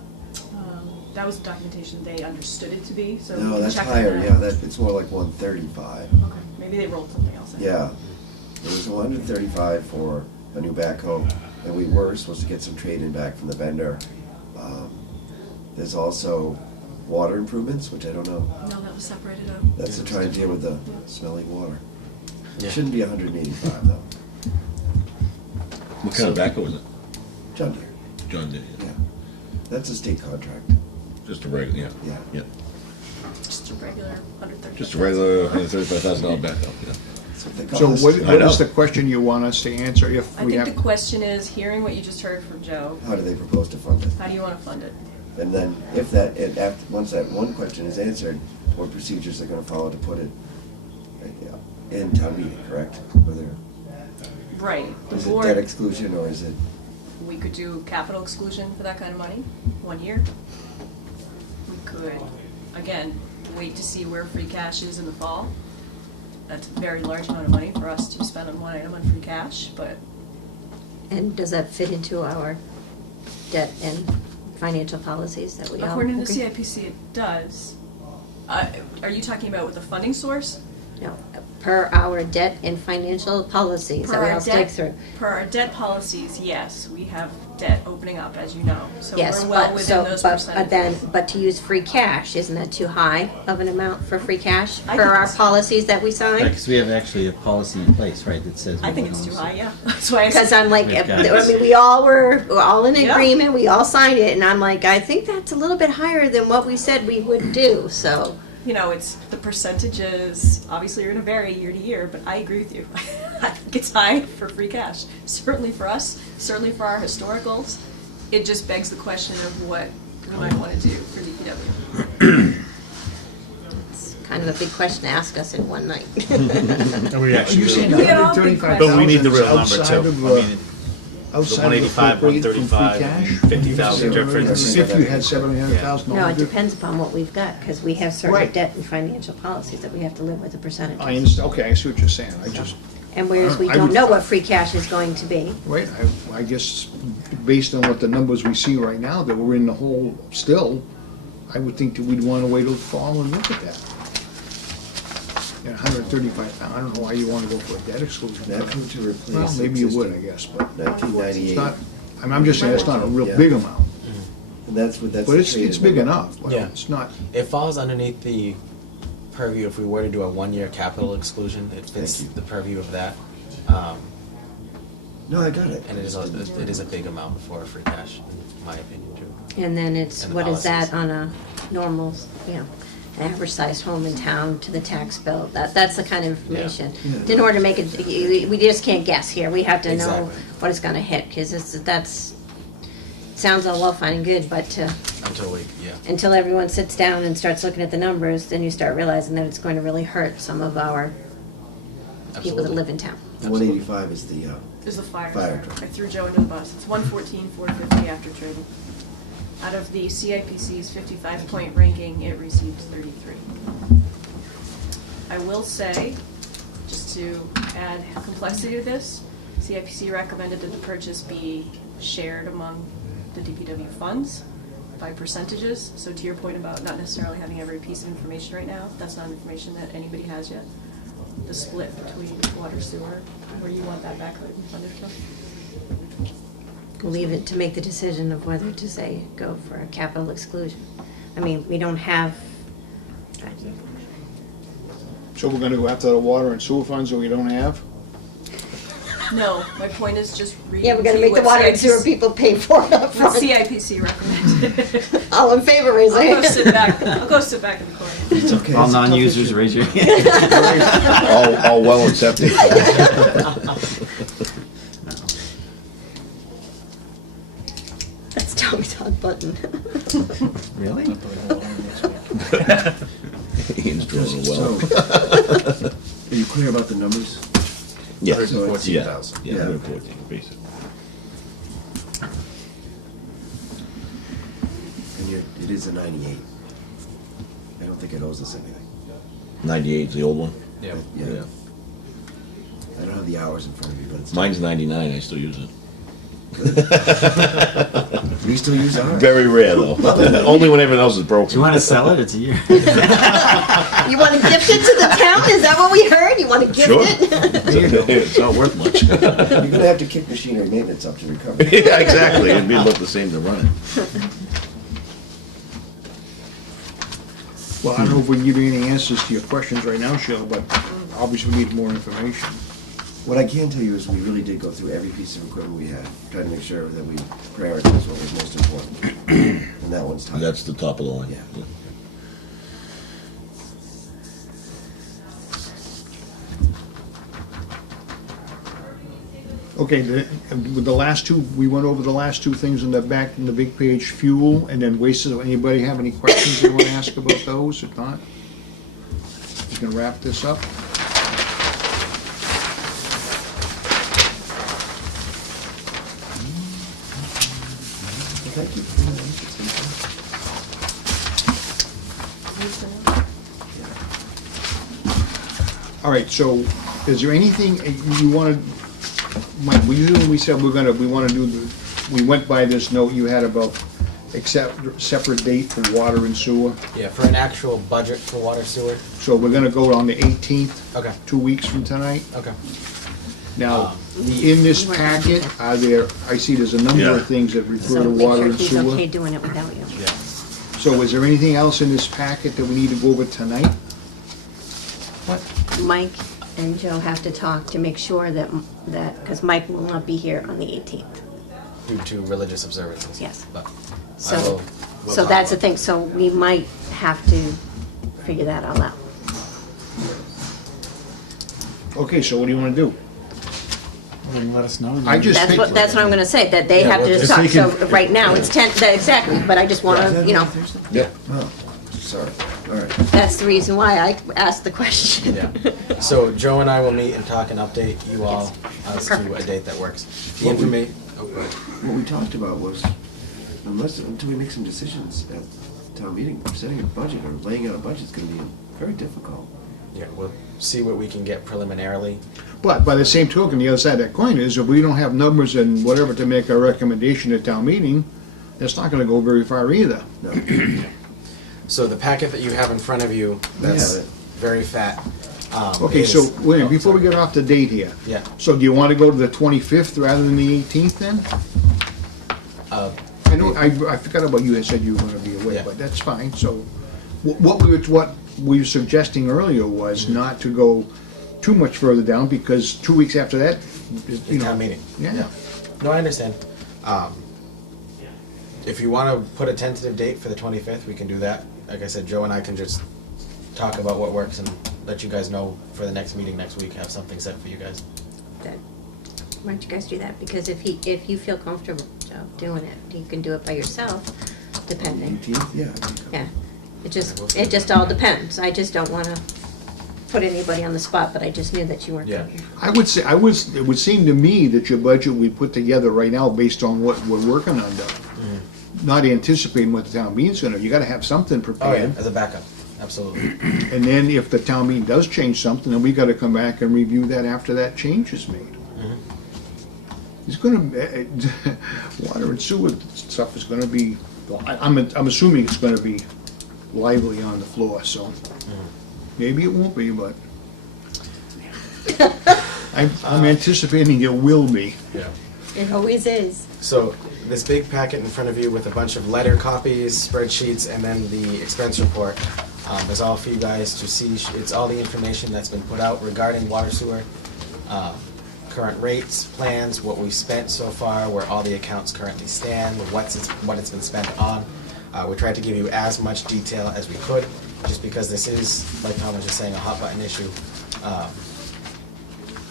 That was the documentation they understood it to be, so we No, can that's check on higher. that. Yeah, it's more like 135. Okay, maybe they rolled something else in. Yeah, it was 135 for a new backhoe, and we were supposed to get some trade-in back from the vendor. There's also water improvements, which I don't know. No, that was separated out. That's to try and deal with the smelly water. Yeah. It shouldn't be 185 though. What kind of backhoe is it? John Deere. John Deere, yeah. Yeah, that's a state contract. Just a regular, yeah. Yeah. Yeah. Just a regular $135,000. Just a regular $135,000 backhoe, yeah. That's what they So cost. what I know. is the question you want us to answer if I we think have? the question is, hearing what you just heard from Joe, How do they propose to fund it? how do you want to fund it? And then if that, and after, once that one question is answered, what procedures are gonna follow to put it in town meeting, correct? Whether, Right, the is it debt board, exclusion or is it, we could do capital exclusion for that kind of money, 1 year. We could, again, wait to see where free cash is in the fall. That's a very large amount of money for us to spend on one item on free cash, but And does that fit into our debt and financial policies that we all according to the agree? CIPC, it does. Are you talking about with the funding source? No, per our debt and financial policies that Per we our all stick debt- through. Per our debt policies, yes, we have debt opening up, as you know, so Yes, we're well but within those but percentages. then, but to use free cash, isn't that too high of an amount for free cash I per think our it's- policies that we sign? Because we have actually a policy in place, right, that says. I think we it's too don't high, yeah, that's why I Because said, I'm like, We've got I it. mean, we're all in Yeah. agreement, we all signed it, and I'm like, I think that's a little bit higher than what we said we would do, so. you know, it's, the percentages, obviously are gonna vary year to year, but I agree with you. I think it's high for free cash, certainly for us, certainly for our historicals. It just begs the question of what we might wanna do for DPW. It's kind of a big question to ask us in one night. And we Are actually you saying really- We get all big 135,000 questions. But we need the real number outside too. of, I mean, the outside of 185, appropriate from free 135, cash? 50,000 difference. If you had $700,000. No, it depends upon what we've got, because we have certain Right. debt and financial policies that we have to live with the percentages. I understand, okay, I see what you're saying, I just, And whereas we I don't would- know what free cash is going to be. wait, I guess, based on what the numbers we see right now, that we're in the hole still, I would think that we'd wanna wait till the fall and look at that. Yeah, 135,000, I don't know why you wanna go for a debt exclusion. Maximum to replace Well, maybe you would, I existing guess, but it's 1998, not, I'm just saying, it's not a real Yeah. big amount, and that's what, that's. but the it's trade-in big number. enough, but Yeah. it's not, It falls underneath the purview if we were to do a 1-year capital exclusion. It fits Thank you. the purview of that. No, I got it. And it is a big amount for free cash, in my opinion, too. And then it's, And the what is that policies. on a normal, you know, an average sized home in town to the tax bill? That's the kind of information. Yeah. In order to make it, we just can't guess here. We have to know Exactly. what it's gonna hit, because it's sounds all well, fine and good, but until everyone sits down and starts looking at the numbers, then you start realizing that it's going to really hurt some of our people that Absolutely. live in town. 185 is the, Is the fire Fire truck. truck. I threw Joe under the bus. It's 114, 450 after trading. Out of the CIPC's 55-point ranking, it received 33. I will say, just to add complexity to this, CIPC recommended that the purchase be shared among the DPW funds by percentages. So to your point about not necessarily having every piece of information right now, that's not information that anybody has yet. The split between water, sewer, where you want that backhoe funded from. Leave it to make the decision of whether to say, go for a capital exclusion. I mean, we don't have, So we're gonna go after the water and sewer funds that we don't have? No, my point is just reading. yeah, we're gonna to you make the what water and sewer CIPC people pay for it up What front. CIPC recommended. All in favor, raise a I'll go hand. sit back, I'll go sit back in the corner. it's okay. All it's a tough non-users, issue. raise your hand. All well accepted. That's Tommy's hot button. Really? Ian's drilling a well. So, are you clear about the numbers? Yeah. 114,000. Yeah, Yeah. 114, basically. And it is a 98. I don't think it owes us anything. 98 is the old one? Yeah. Yeah. I don't have the hours in front of me, but it's. Mine's 99, I still use it. We still use ours. Very rare, though. Only when everyone else is broken. Do you want to sell it? It's a year. You want to gift it to the town? Is that what we heard? You want to gift Sure. it? It's not worth much. You're gonna have to kick machinery maintenance up to recover. Yeah, exactly. It'd be about the same to run it. Well, I don't know if we can give you any answers to your questions right now, Sheila, but obviously we need more information. What I can tell you is we really did go through every piece of equipment we had, tried to make sure that we prioritized what was most important. And that one's time. That's the top of the line. Yeah. Okay, with the last two, we went over the last two things in the back, in the big page, fuel and then wastes. Anybody have any questions they want to ask about those? If not, we can wrap this up. Thank you. All right, so is there anything you wanted, Mike, we said we want to do we went by this note you had about separate date for water and sewer. Yeah, for an actual budget for water sewer. So we're gonna go on the 18th, Okay. 2 weeks from tonight. Okay. Now, in this packet, I see there's a number Yeah. of things that refer So to make water sure and he's sewer. okay doing it without you. Yeah. So is there anything else in this packet that we need to go over tonight? Mike and Joe have to talk to make sure that, because Mike will not be here on the 18th. Due to religious observances. Yes. But I So, will- we'll so talk that's the about thing, so we might have to figure that all out. Okay, so what do you wanna do? Then let us know. I just That's think, what I'm gonna say, that they Yeah, have to well, just if they talk, so can- right now, it's 10, exactly, but I just Is wanna, that you know, on Thursday? Yep. Oh, sorry. All right. that's the reason why I asked the question. Yeah. So Joe and I will meet and talk and update you all as to a Perfect. date that works. The What we- information. What we talked about was, until we make some decisions at town meeting, setting a budget or laying out a budget is gonna be very difficult. Yeah, we'll see what we can get preliminarily. but by the same token, the other side of that coin is if we don't have numbers and whatever to make a recommendation at town meeting, that's not gonna go very far either. No. So the packet that you have in front of you, that's have it. very fat. Okay, is- so, wait, oh, before we sorry. get off the date here. Yeah. So do you wanna go to the 25th rather than the 18th then? I know, I forgot about you, I said you were gonna be away, Yeah. but that's fine, so, what we were suggesting earlier was not to go too much further down, because 2 weeks after that, you know. Town meeting. Yeah. No, I understand. If you want to put a tentative date for the 25th, we can do that. Like I said, Joe and I can just talk about what works and let you guys know for the next meeting next week, have something set for you guys. That- Why don't you guys do that, because if you feel comfortable, of doing it. You can do it by yourself, depending. 18th, yeah. Yeah, it just all depends. I just don't wanna put anybody on the spot, but I just knew that you weren't Yeah. here. I would say, it would seem to me that your budget we put together right now based on what we're working on, though. Not anticipating what the town meeting's gonna, you gotta have something Oh, yeah, prepared. as a backup, absolutely. And then if the town meeting does change something, then we gotta come back and review that after that change is made. It's gonna, water and sewer stuff is gonna be, I'm assuming it's gonna be lively on the floor, so. Maybe it won't be, but I'm anticipating it will be. Yeah. It always is. So this big packet in front of you with a bunch of letter copies, spreadsheets, and then the expense report is all for you guys to see. It's all the information that's been put out regarding water sewer, current rates, plans, what we've spent so far, where all the accounts currently stand, what it's been spent on. We tried to give you as much detail as we could, just because this is, like Tom was just saying, a hot button issue.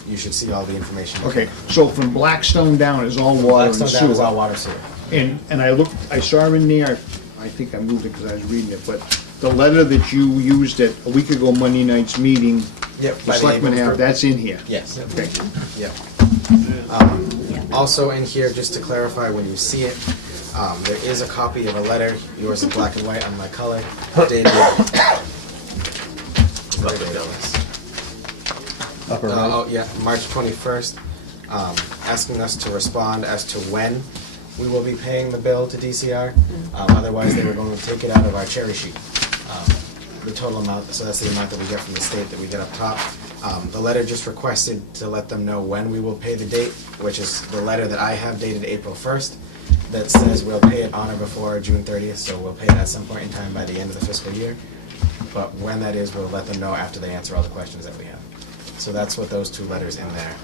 You should see all the information. Okay, so from Blackstone down is all water and Blackstone down is all sewer. water sewer. And I saw in there, I think I moved it because I was reading it, but the letter that you used at a week ago Monday night's meeting, Yep. the by the selectmen April have, that's in here. Yes. Okay. Yep. Also in here, just to clarify, when you see it, there is a copy of a letter, yours in black and white on my color, dated. Upper right. Oh, yeah, March 21st, asking us to respond as to when we will be paying the bill to DCR. Otherwise, they were going to take it out of our cherry sheet. The total amount, so that's the amount that we get from the state that we get up top. The letter just requested to let them know when we will pay the date, which is the letter that I have dated April 1st, that says we'll pay it on or before June 30th, so we'll pay it at some point in time by the end of the fiscal year. But when that is, we'll let them know after they answer all the questions that we have. So that's what those two letters in there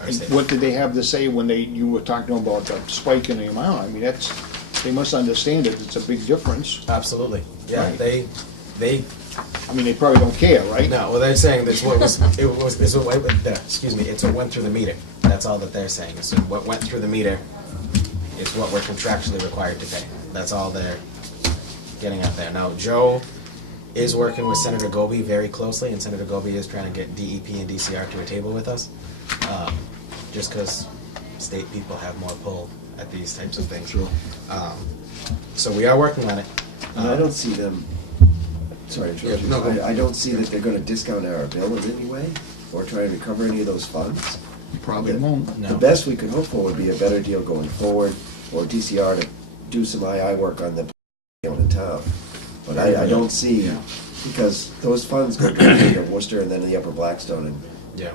are And stating. what did they have to say when you were talking about the spike in the amount? I mean, they must understand it, it's a big difference. Absolutely, yeah, Right. they, I mean, they probably don't care, right? no, well, they're saying that's what was, it's what went there, excuse me, it's what went through the meter. That's all that they're saying, so what went through the meter is what we're contractually required to pay. That's all they're getting out there. Now, Joe is working with Senator Goby very closely, and Senator Goby is trying to get DEP and DCR to a table with us, just because state people have more pull at these types of things. Sure. So we are working on it. And I don't see them, sorry to interrupt you, Yeah, no, go. I don't see that they're gonna discount our bill in any way, or try and recover any of those funds. Probably won't. No. The best we could hope for would be a better deal going forward, or DCR to do some II work on the in town. But I don't see, because those funds go directly to Worcester and then to the Upper Blackstone, and Yeah.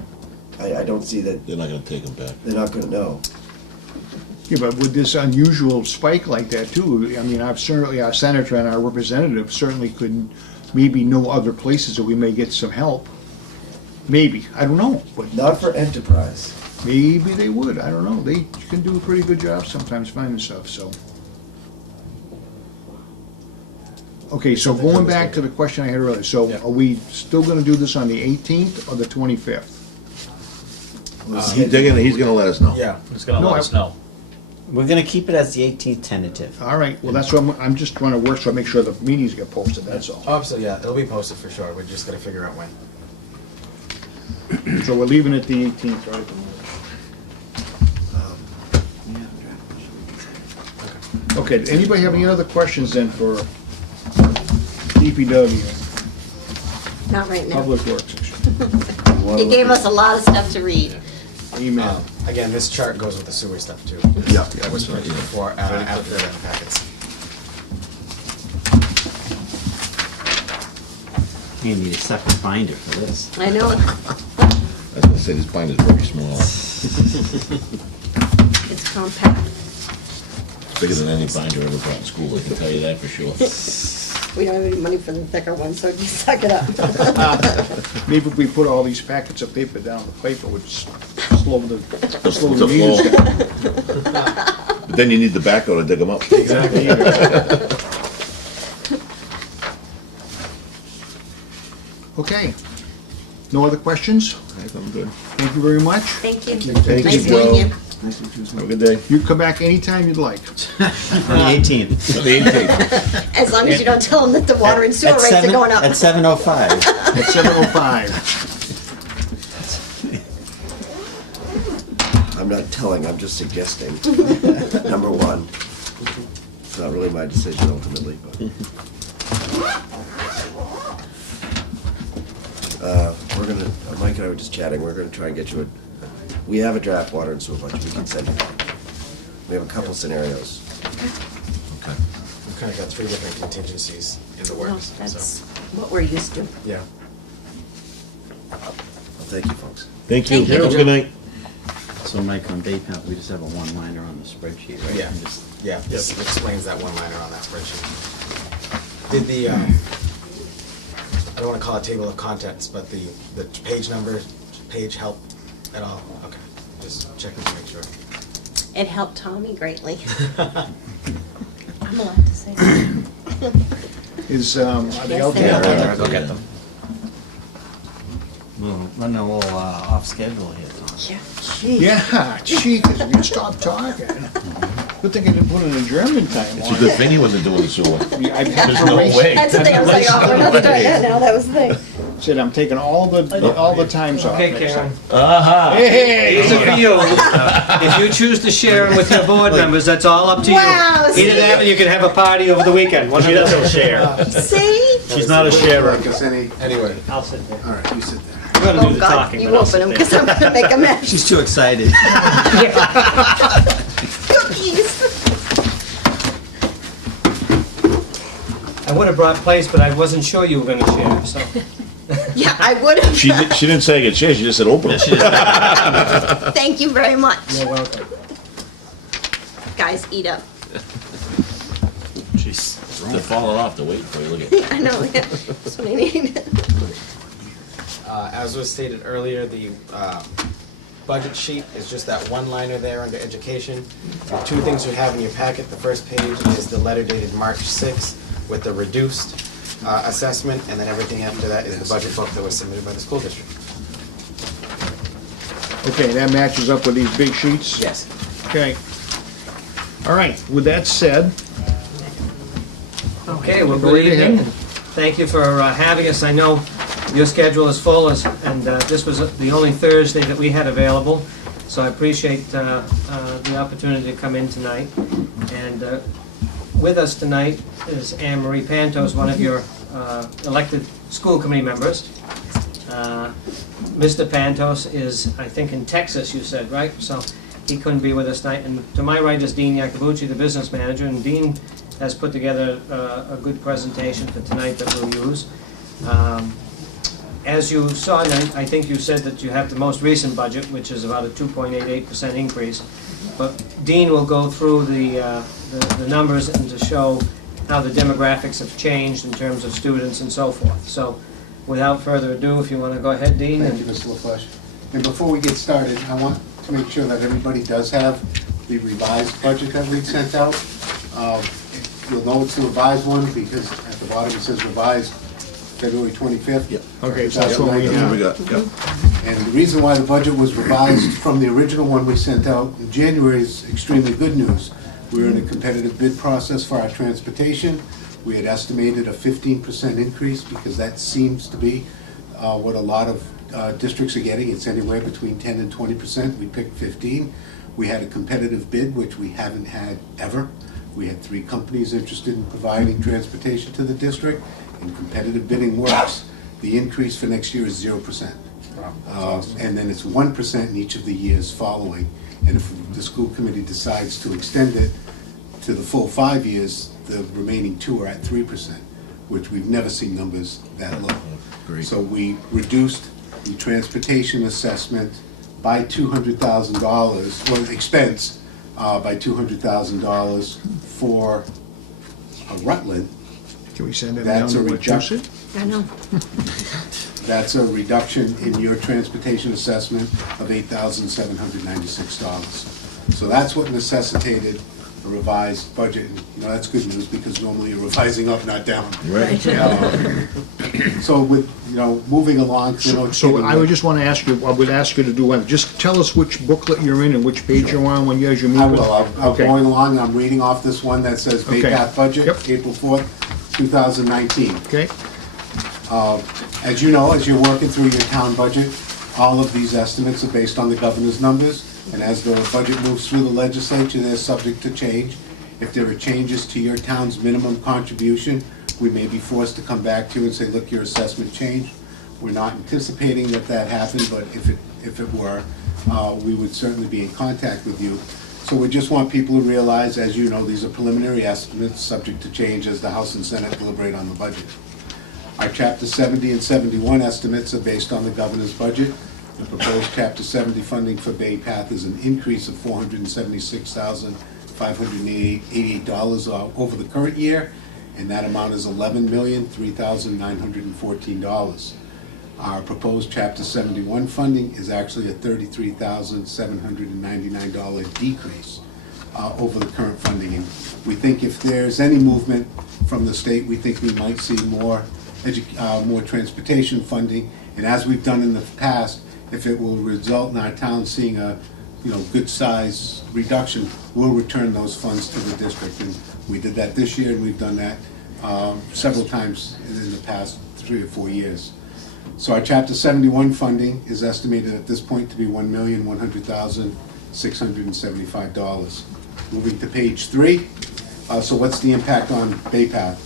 I don't see that, They're not gonna take them back. they're not gonna know. Yeah, but with this unusual spike like that too, I mean, our senator and our representative certainly could maybe know other places that we may get some help. Maybe, I don't know, but Not for enterprise. maybe they would, I don't know. They can do a pretty good job sometimes finding stuff, so. Okay, so going back to the question I had earlier, so Yeah. are we still gonna do this on the 18th or the 25th? He's gonna let us know. Yeah. It's gonna No, let I- us know. We're gonna keep it as the 18th tentative. All right, well, that's what I'm just trying to work, so I make sure the meetings get posted, that's all. Oh, so yeah, it'll be posted for sure. We're just gonna figure out when. So we're leaving it the 18th, right? Okay, does anybody have any other questions then for DPW, Not right now. Public Works? He gave us a lot of stuff to read. Email. Again, this chart goes with the sewer stuff too. Yeah. That was Right, yeah. before, after the packets. You need a separate binder for this. I know. I was gonna say, this bind is very small. It's compact. It's bigger than any binder ever brought in school, I can tell you that for sure. We don't have any money for the thicker one, so just suck it up. Maybe if we put all these packets of paper down the pipe, it would slow the The meters flow. down. But then you need the backhoe to dig them up. Exactly. Okay. No other questions? I'm good. Thank you very much. Thank you. Thank Nice you, meeting Joe. you. Nice to meet you as well. Have a good day. You can come back anytime you'd like. On the 18th. The 18th. As long as you don't tell them that the water and sewer rates are going up. At 7:05. At 7:05. I'm not telling, I'm just suggesting. Number one. It's not really my decision ultimately, but. We're gonna, Mike and I were just chatting, we're gonna try and get you we have a draft water and sewer budget, we can send you. We have a couple scenarios. Okay. We've kind of got 3 different contingencies in the Well, works, that's so, what we're used to. yeah. Well, thank you, folks. Thank you. Thank you. Have a good night. So Mike, on Baypath, we just have a one-liner on the spreadsheet, right? Yeah. And just- Yeah, this explains that one-liner on that spreadsheet. Did the, I don't want to call it table of contents, but the page number, page help at all? Okay, just checking to make sure. It helped Tommy greatly. I'm allowed to say that. Are they Yes, out they there? are. Yeah, go get them. We're running a little off schedule here, Tom. Yeah, gee. Yeah, gee, 'cause if you stop talking. Good thing I didn't put an adjournment time It's on a good thing he wasn't doing the sewer. There's no way. That's the thing, I was like, oh, we're not starting that now, that was the thing. Said I'm taking all the times off Okay, next Karen. time. Aha. Hey! These are for you. If you choose to share them with your board members, that's all up to you. Wow, Either see? that or you can have a party over the weekend. One She of the doesn't two. share. See? She's not a sharer. Anyway, I'll sit there. All right, you sit there. I'm gonna Oh, do the God, talking, you but I'll open sit them, there. because I'm gonna make a mess. She's too excited. Cookies. I would have brought plates, but I wasn't sure you were gonna share, so. Yeah, I would have. She didn't say I could share, she just said open it. Thank you very much. You're welcome. Guys, eat up. Jeez. They're falling off the weight for you, look at it. I know, yeah, that's what I need. as was stated earlier, the budget sheet is just that one-liner there under education. The 2 things you have in your packet, the first page is the letter dated March 6th with the reduced assessment, and then everything after that is the budget book that was submitted by the school district. Okay, that matches up with these big sheets? Yes. Okay. All right, with that said, Okay, well, Go good right ahead. evening. Thank you for having us. I know your schedule is full, and this was the only Thursday that we had available, so I appreciate the opportunity to come in tonight. And with us tonight is Anne Marie Pantos, one of your elected school committee members. Mr. Pantos is, I think, in Texas, you said, right? So he couldn't be with us tonight. And to my right is Dean Yacobucci, the business manager, and Dean has put together a good presentation for tonight that we'll use. As you saw, I think you said that you have the most recent budget, which is about a 2.88% increase. But Dean will go through the numbers and to show how the demographics have changed in terms of students and so forth. So without further ado, if you want to go ahead, Dean. Thank you, Mr. LaFleche. And before we get started, I want to make sure that everybody does have the revised budget that we sent out. You'll know it's the revised one because at the bottom it says revised February 25th. Yep. okay, so that's what we have. Yep. And the reason why the budget was revised from the original one we sent out in January is extremely good news. We're in a competitive bid process for our transportation. We had estimated a 15% increase because that seems to be what a lot of districts are getting. It's anywhere between 10 and 20%. We picked 15. We had a competitive bid, which we haven't had ever. We had 3 companies interested in providing transportation to the district, and competitive bidding works. The increase for next year is 0%. And then it's 1% in each of the years following. And if the school committee decides to extend it to the full 5 years, the remaining 2 are at 3%, which we've never seen numbers that low. Great. So we reduced the transportation assessment by $200,000, well, expense by $200,000 for Rutland. Can we send it down That's a to reduction. Wachusett? I know. That's a reduction in your transportation assessment of $8,796. So that's what necessitated a revised budget. And, you know, that's good news because normally you're revising up, not down. Right. So with, moving along, you know. So I would just want to ask you, I would ask you to do one, just tell us which booklet you're in and which page you're on when as you move. I will, I'm Okay. going along, I'm reading off this one that says Okay. Baypath Budget, Yep. April 4th, 2019. Okay, As you know, as you're working through your town budget, all of these estimates are based on the governor's numbers, and as the budget moves through the legislature, they're subject to change. If there are changes to your town's minimum contribution, we may be forced to come back to you and say, look, your assessment changed. We're not anticipating that happened, but if it were, we would certainly be in contact with you. So we just want people to realize, as you know, these are preliminary estimates, subject to change as the House and Senate deliberate on the budget. Our Chapter 70 and 71 estimates are based on the governor's budget. The proposed Chapter 70 funding for Baypath is an increase of $476,588 over the current year, and that amount is $11,003,914. Our proposed Chapter 71 funding is actually a $33,799 decrease over the current funding. And we think if there's any movement from the state, we think we might see more transportation funding. And as we've done in the past, if it will result in our town seeing a good size reduction, we'll return those funds to the district. And we did that this year, and we've done that several times in the past 3 or 4 years. So our Chapter 71 funding is estimated at this point to be $1,100,675. Moving to page 3. So what's the impact on Baypath?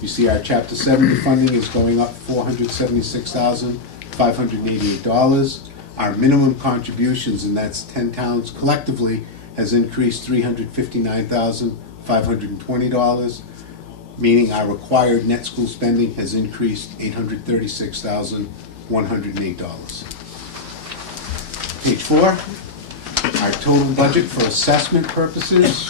You see our Chapter 70 funding is going up $476,588. Our minimum contributions, and that's 10 towns collectively, has increased $359,520, meaning our required net school spending has increased $836,108. Page 4, our total budget for assessment purposes,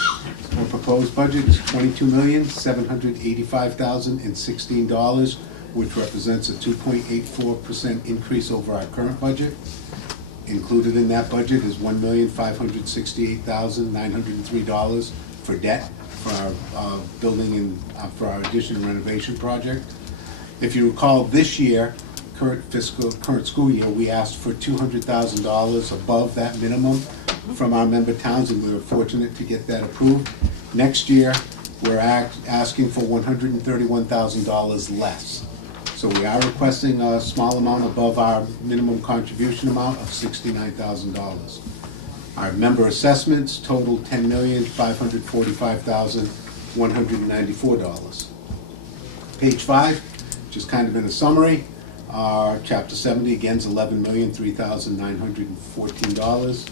our proposed budget is $22,785,016, which represents a 2.84% increase over our current budget. Included in that budget is $1,568,903 for debt for our building and for our addition and renovation project. If you recall, this year, current school year, we asked for $200,000 above that minimum from our member towns, and we were fortunate to get that approved. Next year, we're asking for $131,000 less. So we are requesting a small amount above our minimum contribution amount of $69,000. Our member assessments total $10,545,194. Page 5, just kind of in a summary, our Chapter 70 again is $11,003,914.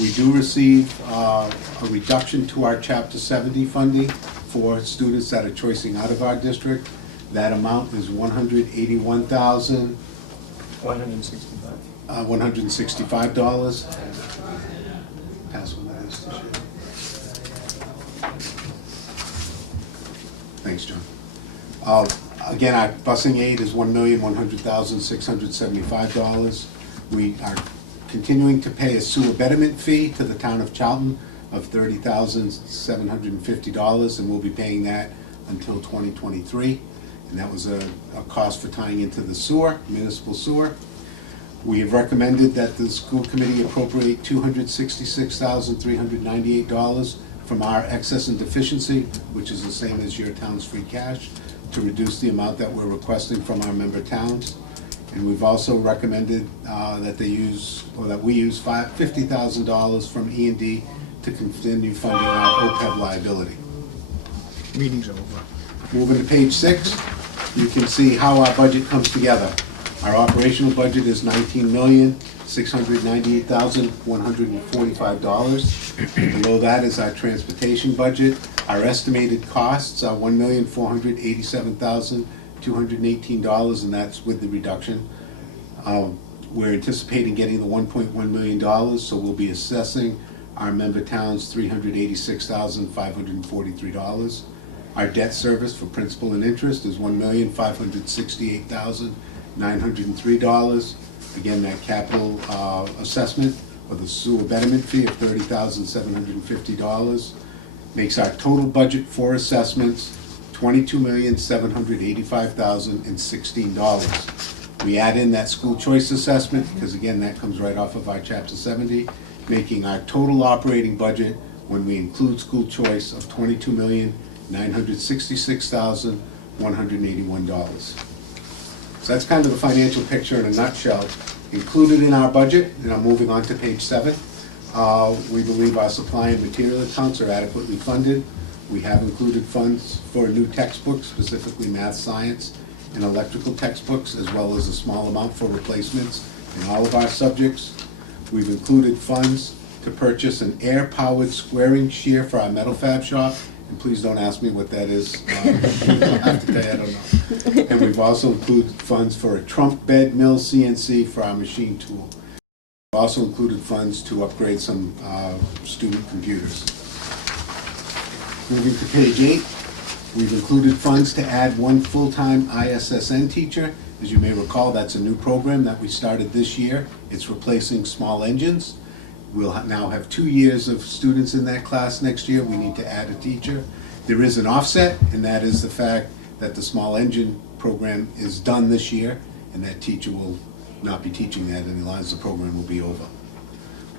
We do receive a reduction to our Chapter 70 funding for students that are choicing out of our district. That amount is $181,165. Pass one that is to share. Thanks, John. Again, our busing aid is $1,100,675. We are continuing to pay a sewer betterment fee to the town of Charlton of $30,750, and we'll be paying that until 2023. And that was a cost for tying into the sewer, municipal sewer. We have recommended that the school committee appropriate $266,398 from our excess and deficiency, which is the same as your town's free cash, to reduce the amount that we're requesting from our member towns. And we've also recommended that we use $50,000 from E&D to continue funding our OPEB liability. meeting's over. Moving to page 6, you can see how our budget comes together. Our operational budget is $19,698,145. Below that is our transportation budget. Our estimated costs are $1,487,218, and that's with the reduction. We're anticipating getting the $1.1 million, so we'll be assessing our member towns $386,543. Our debt service for principal and interest is $1,568,903. Again, that capital assessment or the sewer betterment fee of $30,750 makes our total budget for assessments $22,785,016. We add in that school choice assessment, because again, that comes right off of our Chapter 70, making our total operating budget, when we include school choice, of $22,966,181. So that's kind of the financial picture in a nutshell. Included in our budget, and I'm moving on to page 7, we believe our supply and material accounts are adequately funded. We have included funds for new textbooks, specifically math, science, and electrical textbooks, as well as a small amount for replacements in all of our subjects. We've included funds to purchase an air-powered squaring shear for our metal fab shop, and please don't ask me what that is. I'll have to tell you, I don't know. And we've also included funds for a trunk bed mill CNC for our machine tool. We've also included funds to upgrade some student computers. Moving to page 8, we've included funds to add 1 full-time ISSN teacher. As you may recall, that's a new program that we started this year. It's replacing small engines. We'll now have 2 years of students in that class next year. We need to add a teacher. There is an offset, and that is the fact that the small engine program is done this year, and that teacher will not be teaching that any longer. The program will be over.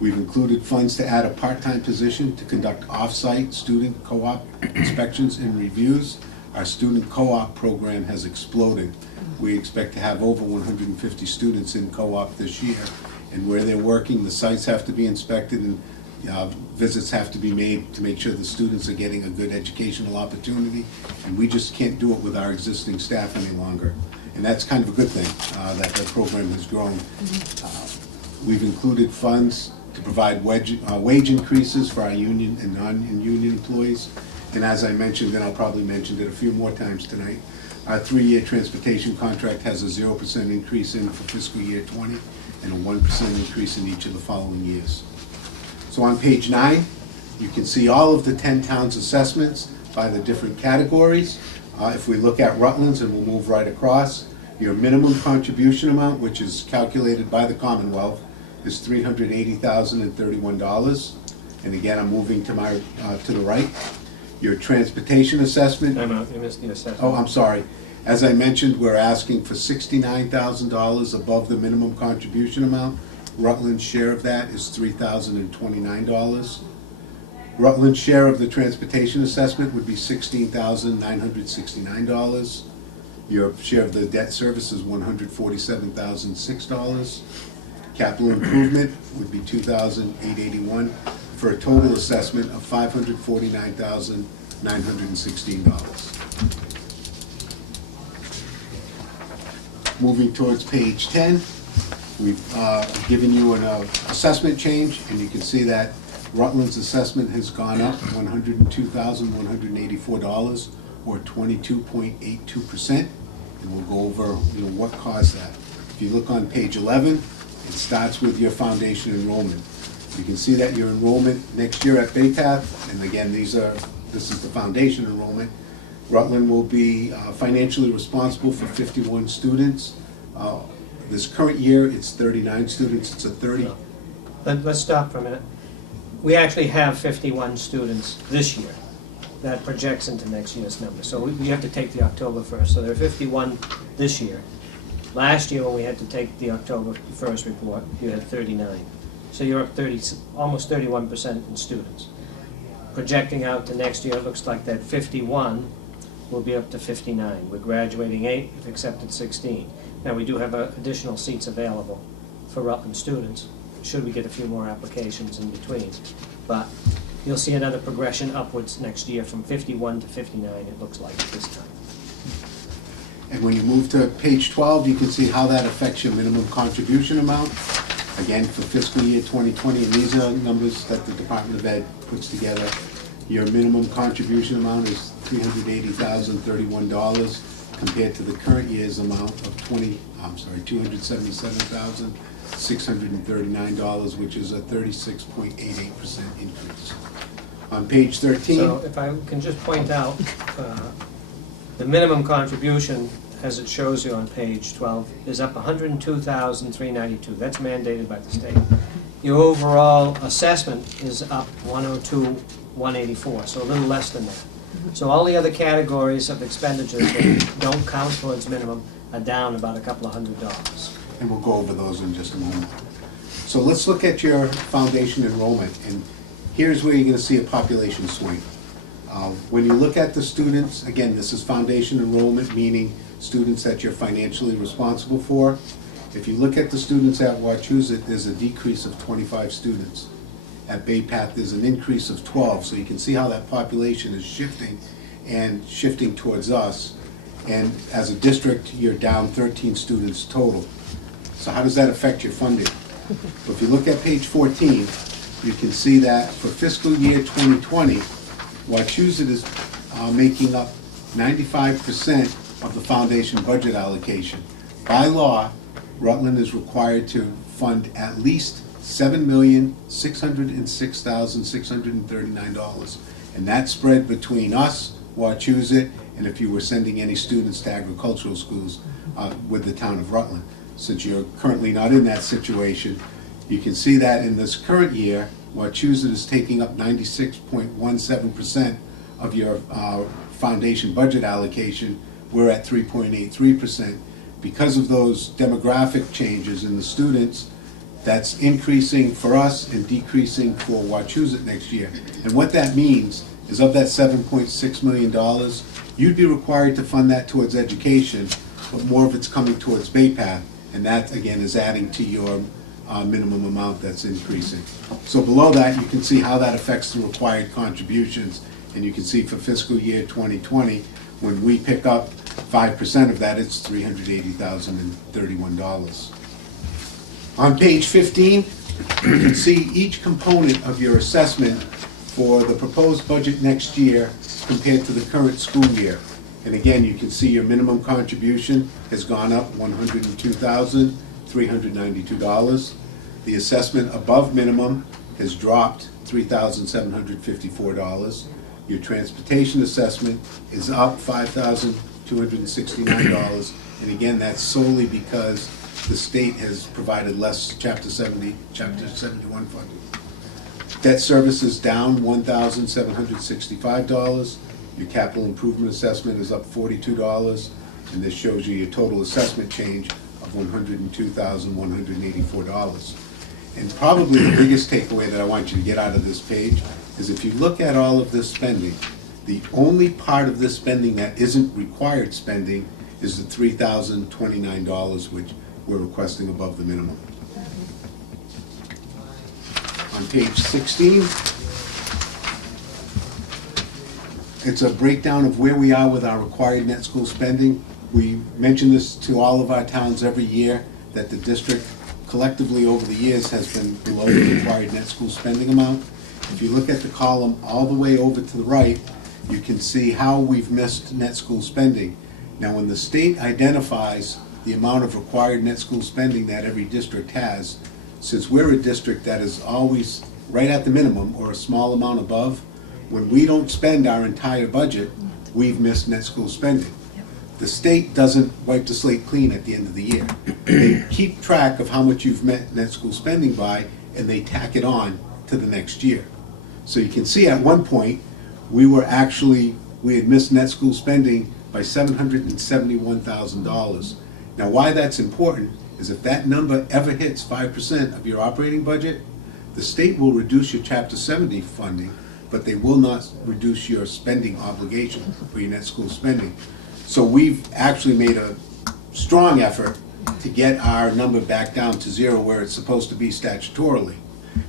We've included funds to add a part-time position to conduct off-site student co-op inspections and reviews. Our student co-op program has exploded. We expect to have over 150 students in co-op this year. And where they're working, the sites have to be inspected and visits have to be made to make sure the students are getting a good educational opportunity. And we just can't do it with our existing staff any longer. And that's kind of a good thing, that the program has grown. We've included funds to provide wage increases for our union and non-union employees. And as I mentioned, and I'll probably mention it a few more times tonight, our 3-year transportation contract has a 0% increase in for fiscal year 20 and a 1% increase in each of the following years. So on page 9, you can see all of the 10 towns' assessments by the different categories. If we look at Rutland's, and we'll move right across, your minimum contribution amount, which is calculated by the Commonwealth, is $380,031. And again, I'm moving to my to the right. Your transportation assessment. You missed the assessment. Oh, I'm sorry. As I mentioned, we're asking for $69,000 above the minimum contribution amount. Rutland's share of that is $3,029. Rutland's share of the transportation assessment would be $16,969. Your share of the debt service is $147,006. Capital improvement would be $2,881 for a total assessment of $549,916. Moving towards page 10, we've given you an assessment change, and you can see that Rutland's assessment has gone up $102,184, or 22.82%, and we'll go over what caused that. If you look on page 11, it starts with your foundation enrollment. You can see that your enrollment next year at Baypath, and again, this is the foundation enrollment. Rutland will be financially responsible for 51 students. This current year, it's 39 students. It's a 30. Let's stop for a minute. We actually have 51 students this year. That projects into next year's number. So we have to take the October 1st. So there are 51 this year. Last year, when we had to take the October 1st report, you had 39. So you're up almost 31% in students. Projecting out to next year, it looks like that 51 will be up to 59. We're graduating 8, we've accepted 16. Now, we do have additional seats available for Rutland students, should we get a few more applications in between. But you'll see another progression upwards next year from 51 to 59, it looks like at this time. And when you move to page 12, you can see how that affects your minimum contribution amount. Again, for fiscal year 2020, and these are numbers that the Department of Ed puts together. Your minimum contribution amount is $380,031 compared to the current year's amount of $277,639, which is a 36.88% increase. On page 13. So if I can just point out, the minimum contribution, as it shows you on page 12, is up $102,392. That's mandated by the state. Your overall assessment is up $102,184, so a little less than that. So all the other categories of expenditures that don't count towards minimum are down about a couple of $100. And we'll go over those in just a moment. So let's look at your foundation enrollment, and here's where you're gonna see a population swing. When you look at the students, again, this is foundation enrollment, meaning students that you're financially responsible for. If you look at the students at Wachusett, there's a decrease of 25 students. At Baypath, there's an increase of 12, so you can see how that population is shifting and shifting towards us. And as a district, you're down 13 students total. So how does that affect your funding? If you look at page 14, you can see that for fiscal year 2020, Wachusett is making up 95% of the foundation budget allocation. By law, Rutland is required to fund at least $7,606,639. And that's spread between us, Wachusett, and if you were sending any students to agricultural schools with the town of Rutland. Since you're currently not in that situation, you can see that in this current year, Wachusett is taking up 96.17% of your foundation budget allocation. We're at 3.83%. Because of those demographic changes in the students, that's increasing for us and decreasing for Wachusett next year. And what that means is of that $7.6 million, you'd be required to fund that towards education, but more of it's coming towards Baypath, and that, again, is adding to your minimum amount that's increasing. So below that, you can see how that affects the required contributions, and you can see for fiscal year 2020, when we pick up 5% of that, it's $380,031. On page 15, you can see each component of your assessment for the proposed budget next year compared to the current school year. And again, you can see your minimum contribution has gone up $102,392. The assessment above minimum has dropped $3,754. Your transportation assessment is up $5,269. And again, that's solely because the state has provided less Chapter 71 funding. Debt service is down $1,765. Your capital improvement assessment is up $42, and this shows you your total assessment change of $102,184. And probably the biggest takeaway that I want you to get out of this page is if you look at all of this spending, the only part of this spending that isn't required spending is the $3,029, which we're requesting above the minimum. On page 16, it's a breakdown of where we are with our required net school spending. We mention this to all of our towns every year, that the district collectively over the years has been below the required net school spending amount. If you look at the column all the way over to the right, you can see how we've missed net school spending. Now, when the state identifies the amount of required net school spending that every district has, since we're a district that is always right at the minimum or a small amount above, when we don't spend our entire budget, we've missed net school spending. The state doesn't wipe the slate clean at the end of the year. They keep track of how much you've met net school spending by, and they tack it on to the next year. So you can see at one point, we had missed net school spending by $771,000. Now, why that's important is if that number ever hits 5% of your operating budget, the state will reduce your Chapter 70 funding, but they will not reduce your spending obligation for your net school spending. So we've actually made a strong effort to get our number back down to zero where it's supposed to be statutorily.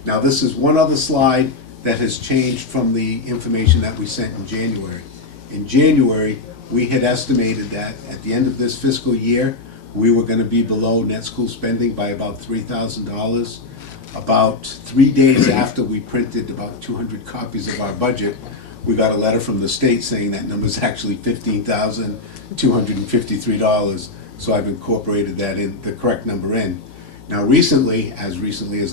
Now, this is one other slide that has changed from the information that we sent in January. In January, we had estimated that at the end of this fiscal year, we were going to be below net school spending by about $3,000. About 3 days after we printed about 200 copies of our budget, we got a letter from the state saying that number's actually $15,253. So I've incorporated that in, the correct number in. Now recently as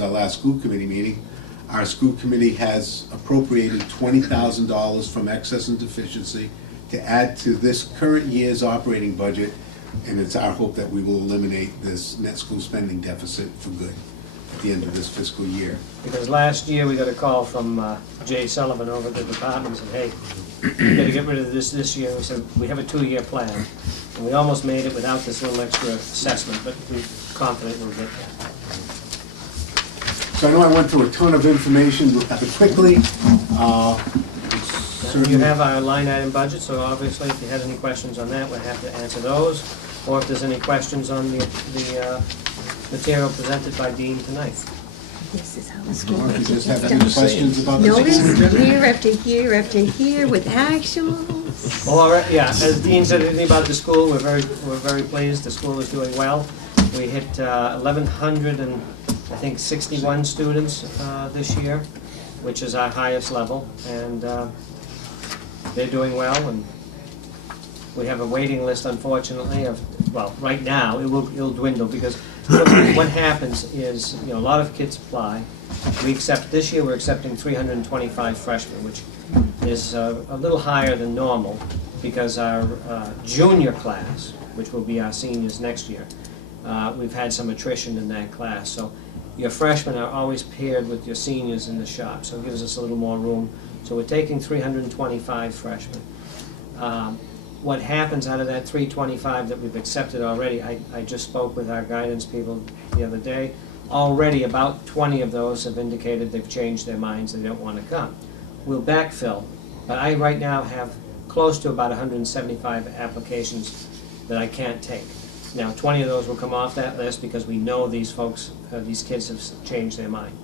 our last school committee meeting, our school committee has appropriated $20,000 from excess and deficiency to add to this current year's operating budget, and it's our hope that we will eliminate this net school spending deficit for good. at the end of this fiscal year. Because last year, we got a call from Jay Sullivan over at the department, said, hey, you gotta get rid of this year. We said, we have a 2-year plan. And we almost made it without this little extra assessment, but we're confident we'll get there. So I know I went through a ton of information rather quickly. You have our line item budget, so obviously if you had any questions on that, we'll have to answer those. Or if there's any questions on the material presented by Dean tonight. This is how the school Or if you budget just have is any done. questions about the Notice consent agenda? year after year after year with actuals. All right, yeah, as Dean said anything about the school, we're very pleased. The school is doing well. We hit 1,100 and I think 61 students this year, which is our highest level, and they're doing well. And we have a waiting list, unfortunately, of, well, right now it'll dwindle because what happens is, you know, a lot of kids apply. This year we're accepting 325 freshmen, which is a little higher than normal because our junior class, which will be our seniors next year, we've had some attrition in that class. So your freshmen are always paired with your seniors in the shop, so it gives us a little more room. So we're taking 325 freshmen. What happens out of that 325 that we've accepted already, I just spoke with our guidance people the other day. Already about 20 of those have indicated they've changed their minds, they don't want to come. We'll backfill, but I right now have close to about 175 applications that I can't take. Now 20 of those will come off that list because we know these folks, these kids have changed their mind.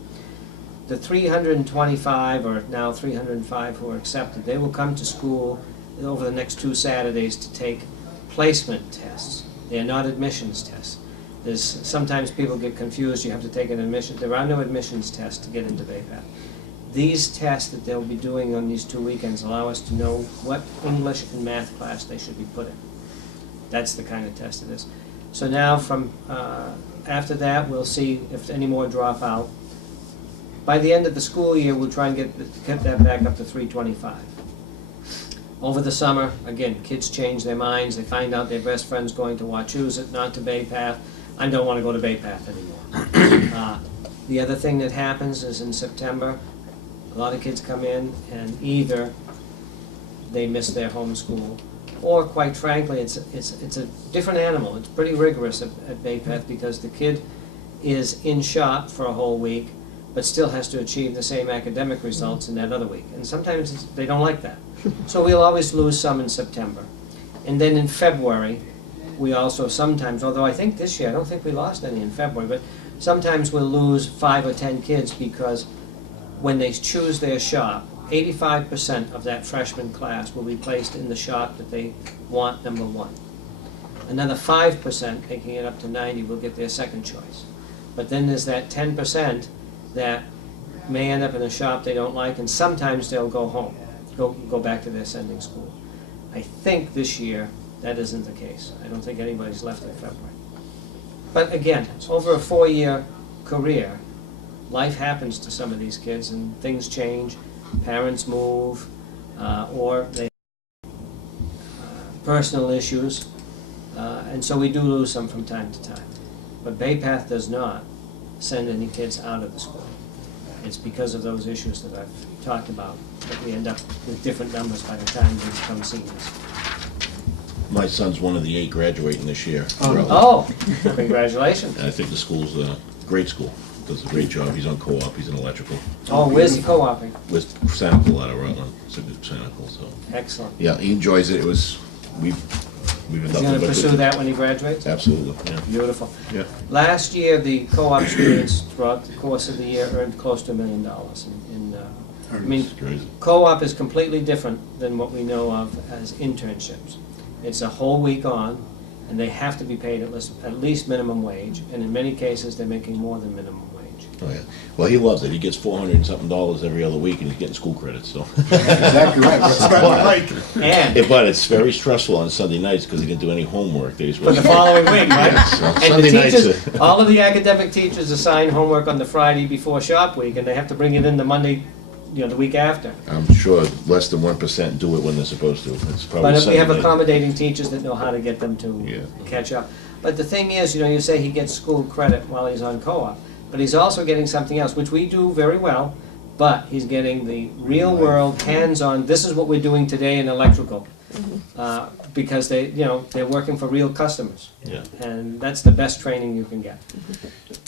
The 325 or now 305 who are accepted, they will come to school over the next 2 Saturdays to take placement tests. They are not admissions tests. Sometimes people get confused, you have to take an admission. There are no admissions tests to get into Baypath. These tests that they'll be doing on these 2 weekends allow us to know what English and math class they should be put in. That's the kind of test it is. So now from after that, we'll see if any more drop out. By the end of the school year, we'll try and get that back up to 325. Over the summer, again, kids change their minds. They find out their best friend's going to Wachusett, not to Baypath. I don't want to go to Baypath anymore. The other thing that happens is in September, a lot of kids come in and either they miss their home school, or quite frankly, it's a different animal. It's pretty rigorous at Baypath because the kid is in shop for a whole week, but still has to achieve the same academic results in that other week. And sometimes they don't like that. So we'll always lose some in September. And then in February, we also sometimes, although I think this year, I don't think we lost any in February, but sometimes we'll lose 5 or 10 kids because when they choose their shop, 85% of that freshman class will be placed in the shop that they want, number 1. Another 5%, making it up to 90, will get their second choice. But then there's that 10% that may end up in a shop they don't like, and sometimes they'll go home, go back to their sending school. I think this year that isn't the case. I don't think anybody's left in February. But again, over a 4-year career, life happens to some of these kids and things change. Parents move, or they have personal issues, and so we do lose some from time to time. But Baypath does not send any kids out of the school. It's because of those issues that I've talked about that we end up with different numbers by the time they become seniors. My son's one of the 8 graduating this year. Oh, congratulations. And I think the school's a great school. Does a great job. He's on co-op. He's in electrical. Oh, where's he co-oping? With Sanical out of Rutland. It's a good Sanical, so. Excellent. Yeah, he enjoys it. We've been Is nothing he going to but pursue good. I when he graduates? Absolutely, yeah. Beautiful. Yeah. Last year, the co-op students throughout the course of the year earned close to $1 million. I mean, Crazy. co-op is completely different than what we know of as internships. It's a whole week on, and they have to be paid at least minimum wage, and in many cases, they're making more than minimum wage. Oh, yeah. Well, he loves it. He gets $400 and something every other week, and he's getting school credits, so. Exactly right. And But it's very stressful on Sunday nights because he didn't do any homework. That he's for the supposed to. following week, right? Yes, so And Sunday the nights teachers, all of the academic teachers assign homework on the Friday before shop week, and they have to bring it in the Monday, the week after. I'm sure less than 1% do it when they're supposed to. It's probably But if we have Sunday night. accommodating teachers that know how to get them to Yeah. catch up. But the thing is, you say he gets school credit while he's on co-op, but he's also getting something else, which we do very well, but he's getting the real world, hands-on, this is what we're doing today in electrical. Because they, you know, they're working for real customers. Yeah. And that's the best training you can get.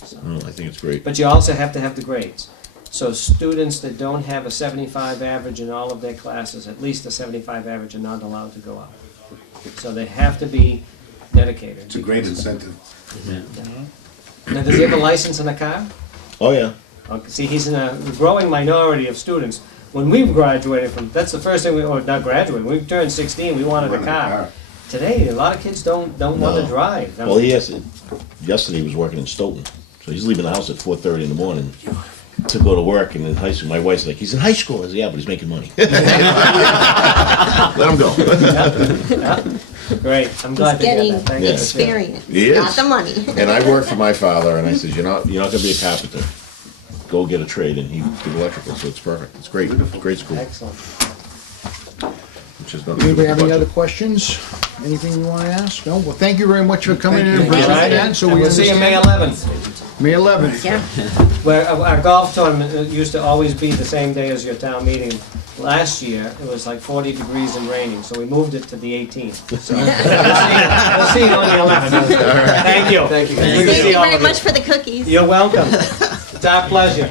So. No, I think it's great. But you also have to have the grades. So students that don't have a 75 average in all of their classes, at least a 75 average, are not allowed to go out. So they have to be dedicated. It's a great incentive. Now, does he have a license and a car? Oh, yeah. Okay, see, he's in a growing minority of students. When we graduated from, that's the first thing we, or not graduated, when we turned 16, we wanted a car. Today, a lot of kids don't want to No. drive. Well, yesterday he was working in Stoughton, so he's leaving the house at 4:30 in the morning to go to work, and in high school, my wife's like, he's in high school. I said, yeah, but he's making money. Let him go. Yeah. Great, I'm glad to hear Getting that. Thank you. experience, He is. not the money. And I worked for my father, and I said, you're not gonna be a carpenter. Go get a trade, and he did electrical, so it's perfect. It's great. It's a great school. Excellent. Which has nothing to do Anybody with have the any other budget. questions? Anything you want to ask? No? Well, thank you very much for coming in and All right. presenting that, so And we we'll see you May understand. 11th. May 11th. Yeah. Where our golf tournament used to always be the same day as your town meeting. Last year, it was like 40 degrees and raining, so we moved it to the 18th. So we'll see you on the 11th. Thank you. Thank you. Good to Thank see you all very of you. much for the cookies. You're welcome. It's our pleasure.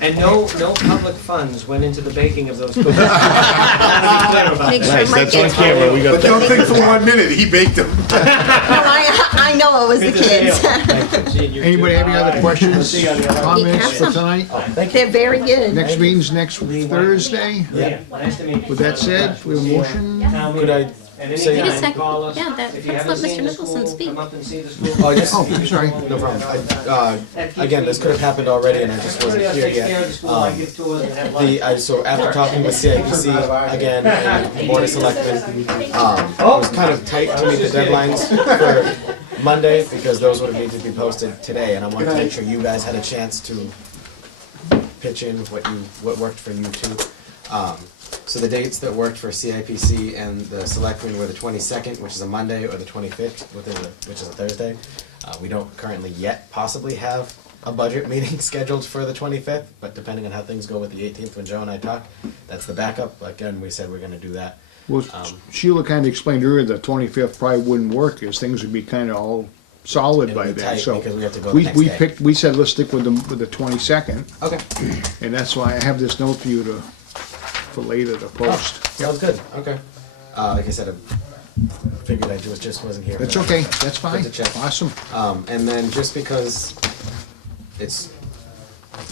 And no public funds went into the baking of those cookies. I wanna be clear about Make that. sure Nice, Mike that's on gets camera. We got But don't that. think for 1 minute, he baked them. No, I know it was the Good to see kids. you. Anybody have any other questions, See you on the 11th. comments for Awesome. tonight? They're very good. Next meeting's next Thursday. Yeah, nice to meet you. With that said, we have a motion. Town Could I meeting. And say- anytime, Wait a second. call us. Yeah, that- If you let's haven't let seen Mr. the Nicholson school, speak. come up and see the school. Oh, just- Oh, I'm sorry. No problem. Again, this could have happened already, and I just wasn't Everybody here else takes care of the yet. school, I give tours and have lunch. So after talking with CIPC again and the Board of Selectmen, it was kind of tight to meet the deadlines for Monday because those would have needed to be posted today, and I wanted to make sure you guys had a chance to pitch in what worked for you too. So the dates that worked for CIPC and the Selectmen were the 22nd, which is a Monday, or the 25th, which is a Thursday. We don't currently yet possibly have a budget meeting scheduled for the 25th, but depending on how things go with the 18th when Joe and I talk, that's the backup. Again, we said we're gonna do that. Well, Sheila kind of explained earlier the 25th probably wouldn't work, as things would be kind of all solid It'll by be then, tight so. because we have to go the next day. We said let's stick with the 22nd, Okay. and that's why I have this note for you for later to post. Sounds good, okay. Like I said, I figured I just wasn't here. for That's that. okay, that's fine, Good to check. awesome. And then just because it's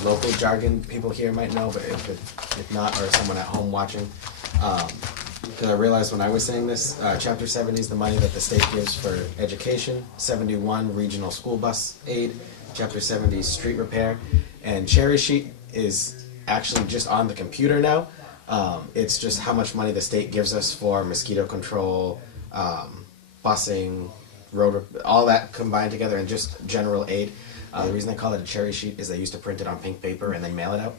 local jargon, people here might know, but if not, or someone at home watching, because I realized when I was saying this, Chapter 70 is the money that the state gives for education, 71 regional school bus aid, Chapter 70 is street repair, and Cherry Sheet is actually just on the computer now. It's just how much money the state gives us for mosquito control, busing, road, all that combined together, and just general aid. The reason I call it a cherry sheet is they used to print it on pink paper and then mail it out.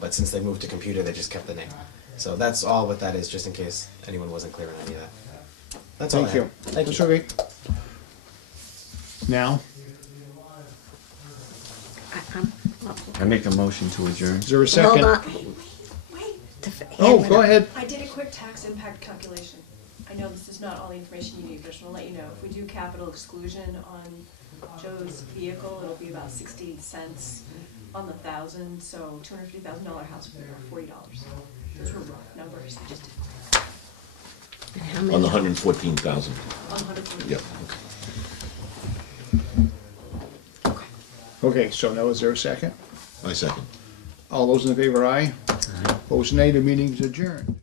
But since they moved to computer, they just kept the name. So that's all what that is, just in case anyone wasn't clear on any of that. That's all I Thank you. have. Thank That's you. okay. Now, I make a motion to adjourn. is there a Hold second? on. Wait, Oh, go ahead. I did a quick tax impact calculation. I know this is not all the information you need, but I just want to let you know, if we do capital exclusion on Joe's vehicle, it'll be about 60 cents on the 1,000, so $250,000 house would be about $40. Those were rough numbers, I just did And how On many? the 114,000. on 140. Yep. Okay, so now is there a second? I second. All those in favor, aye. Opposed, nay, the meeting's adjourned.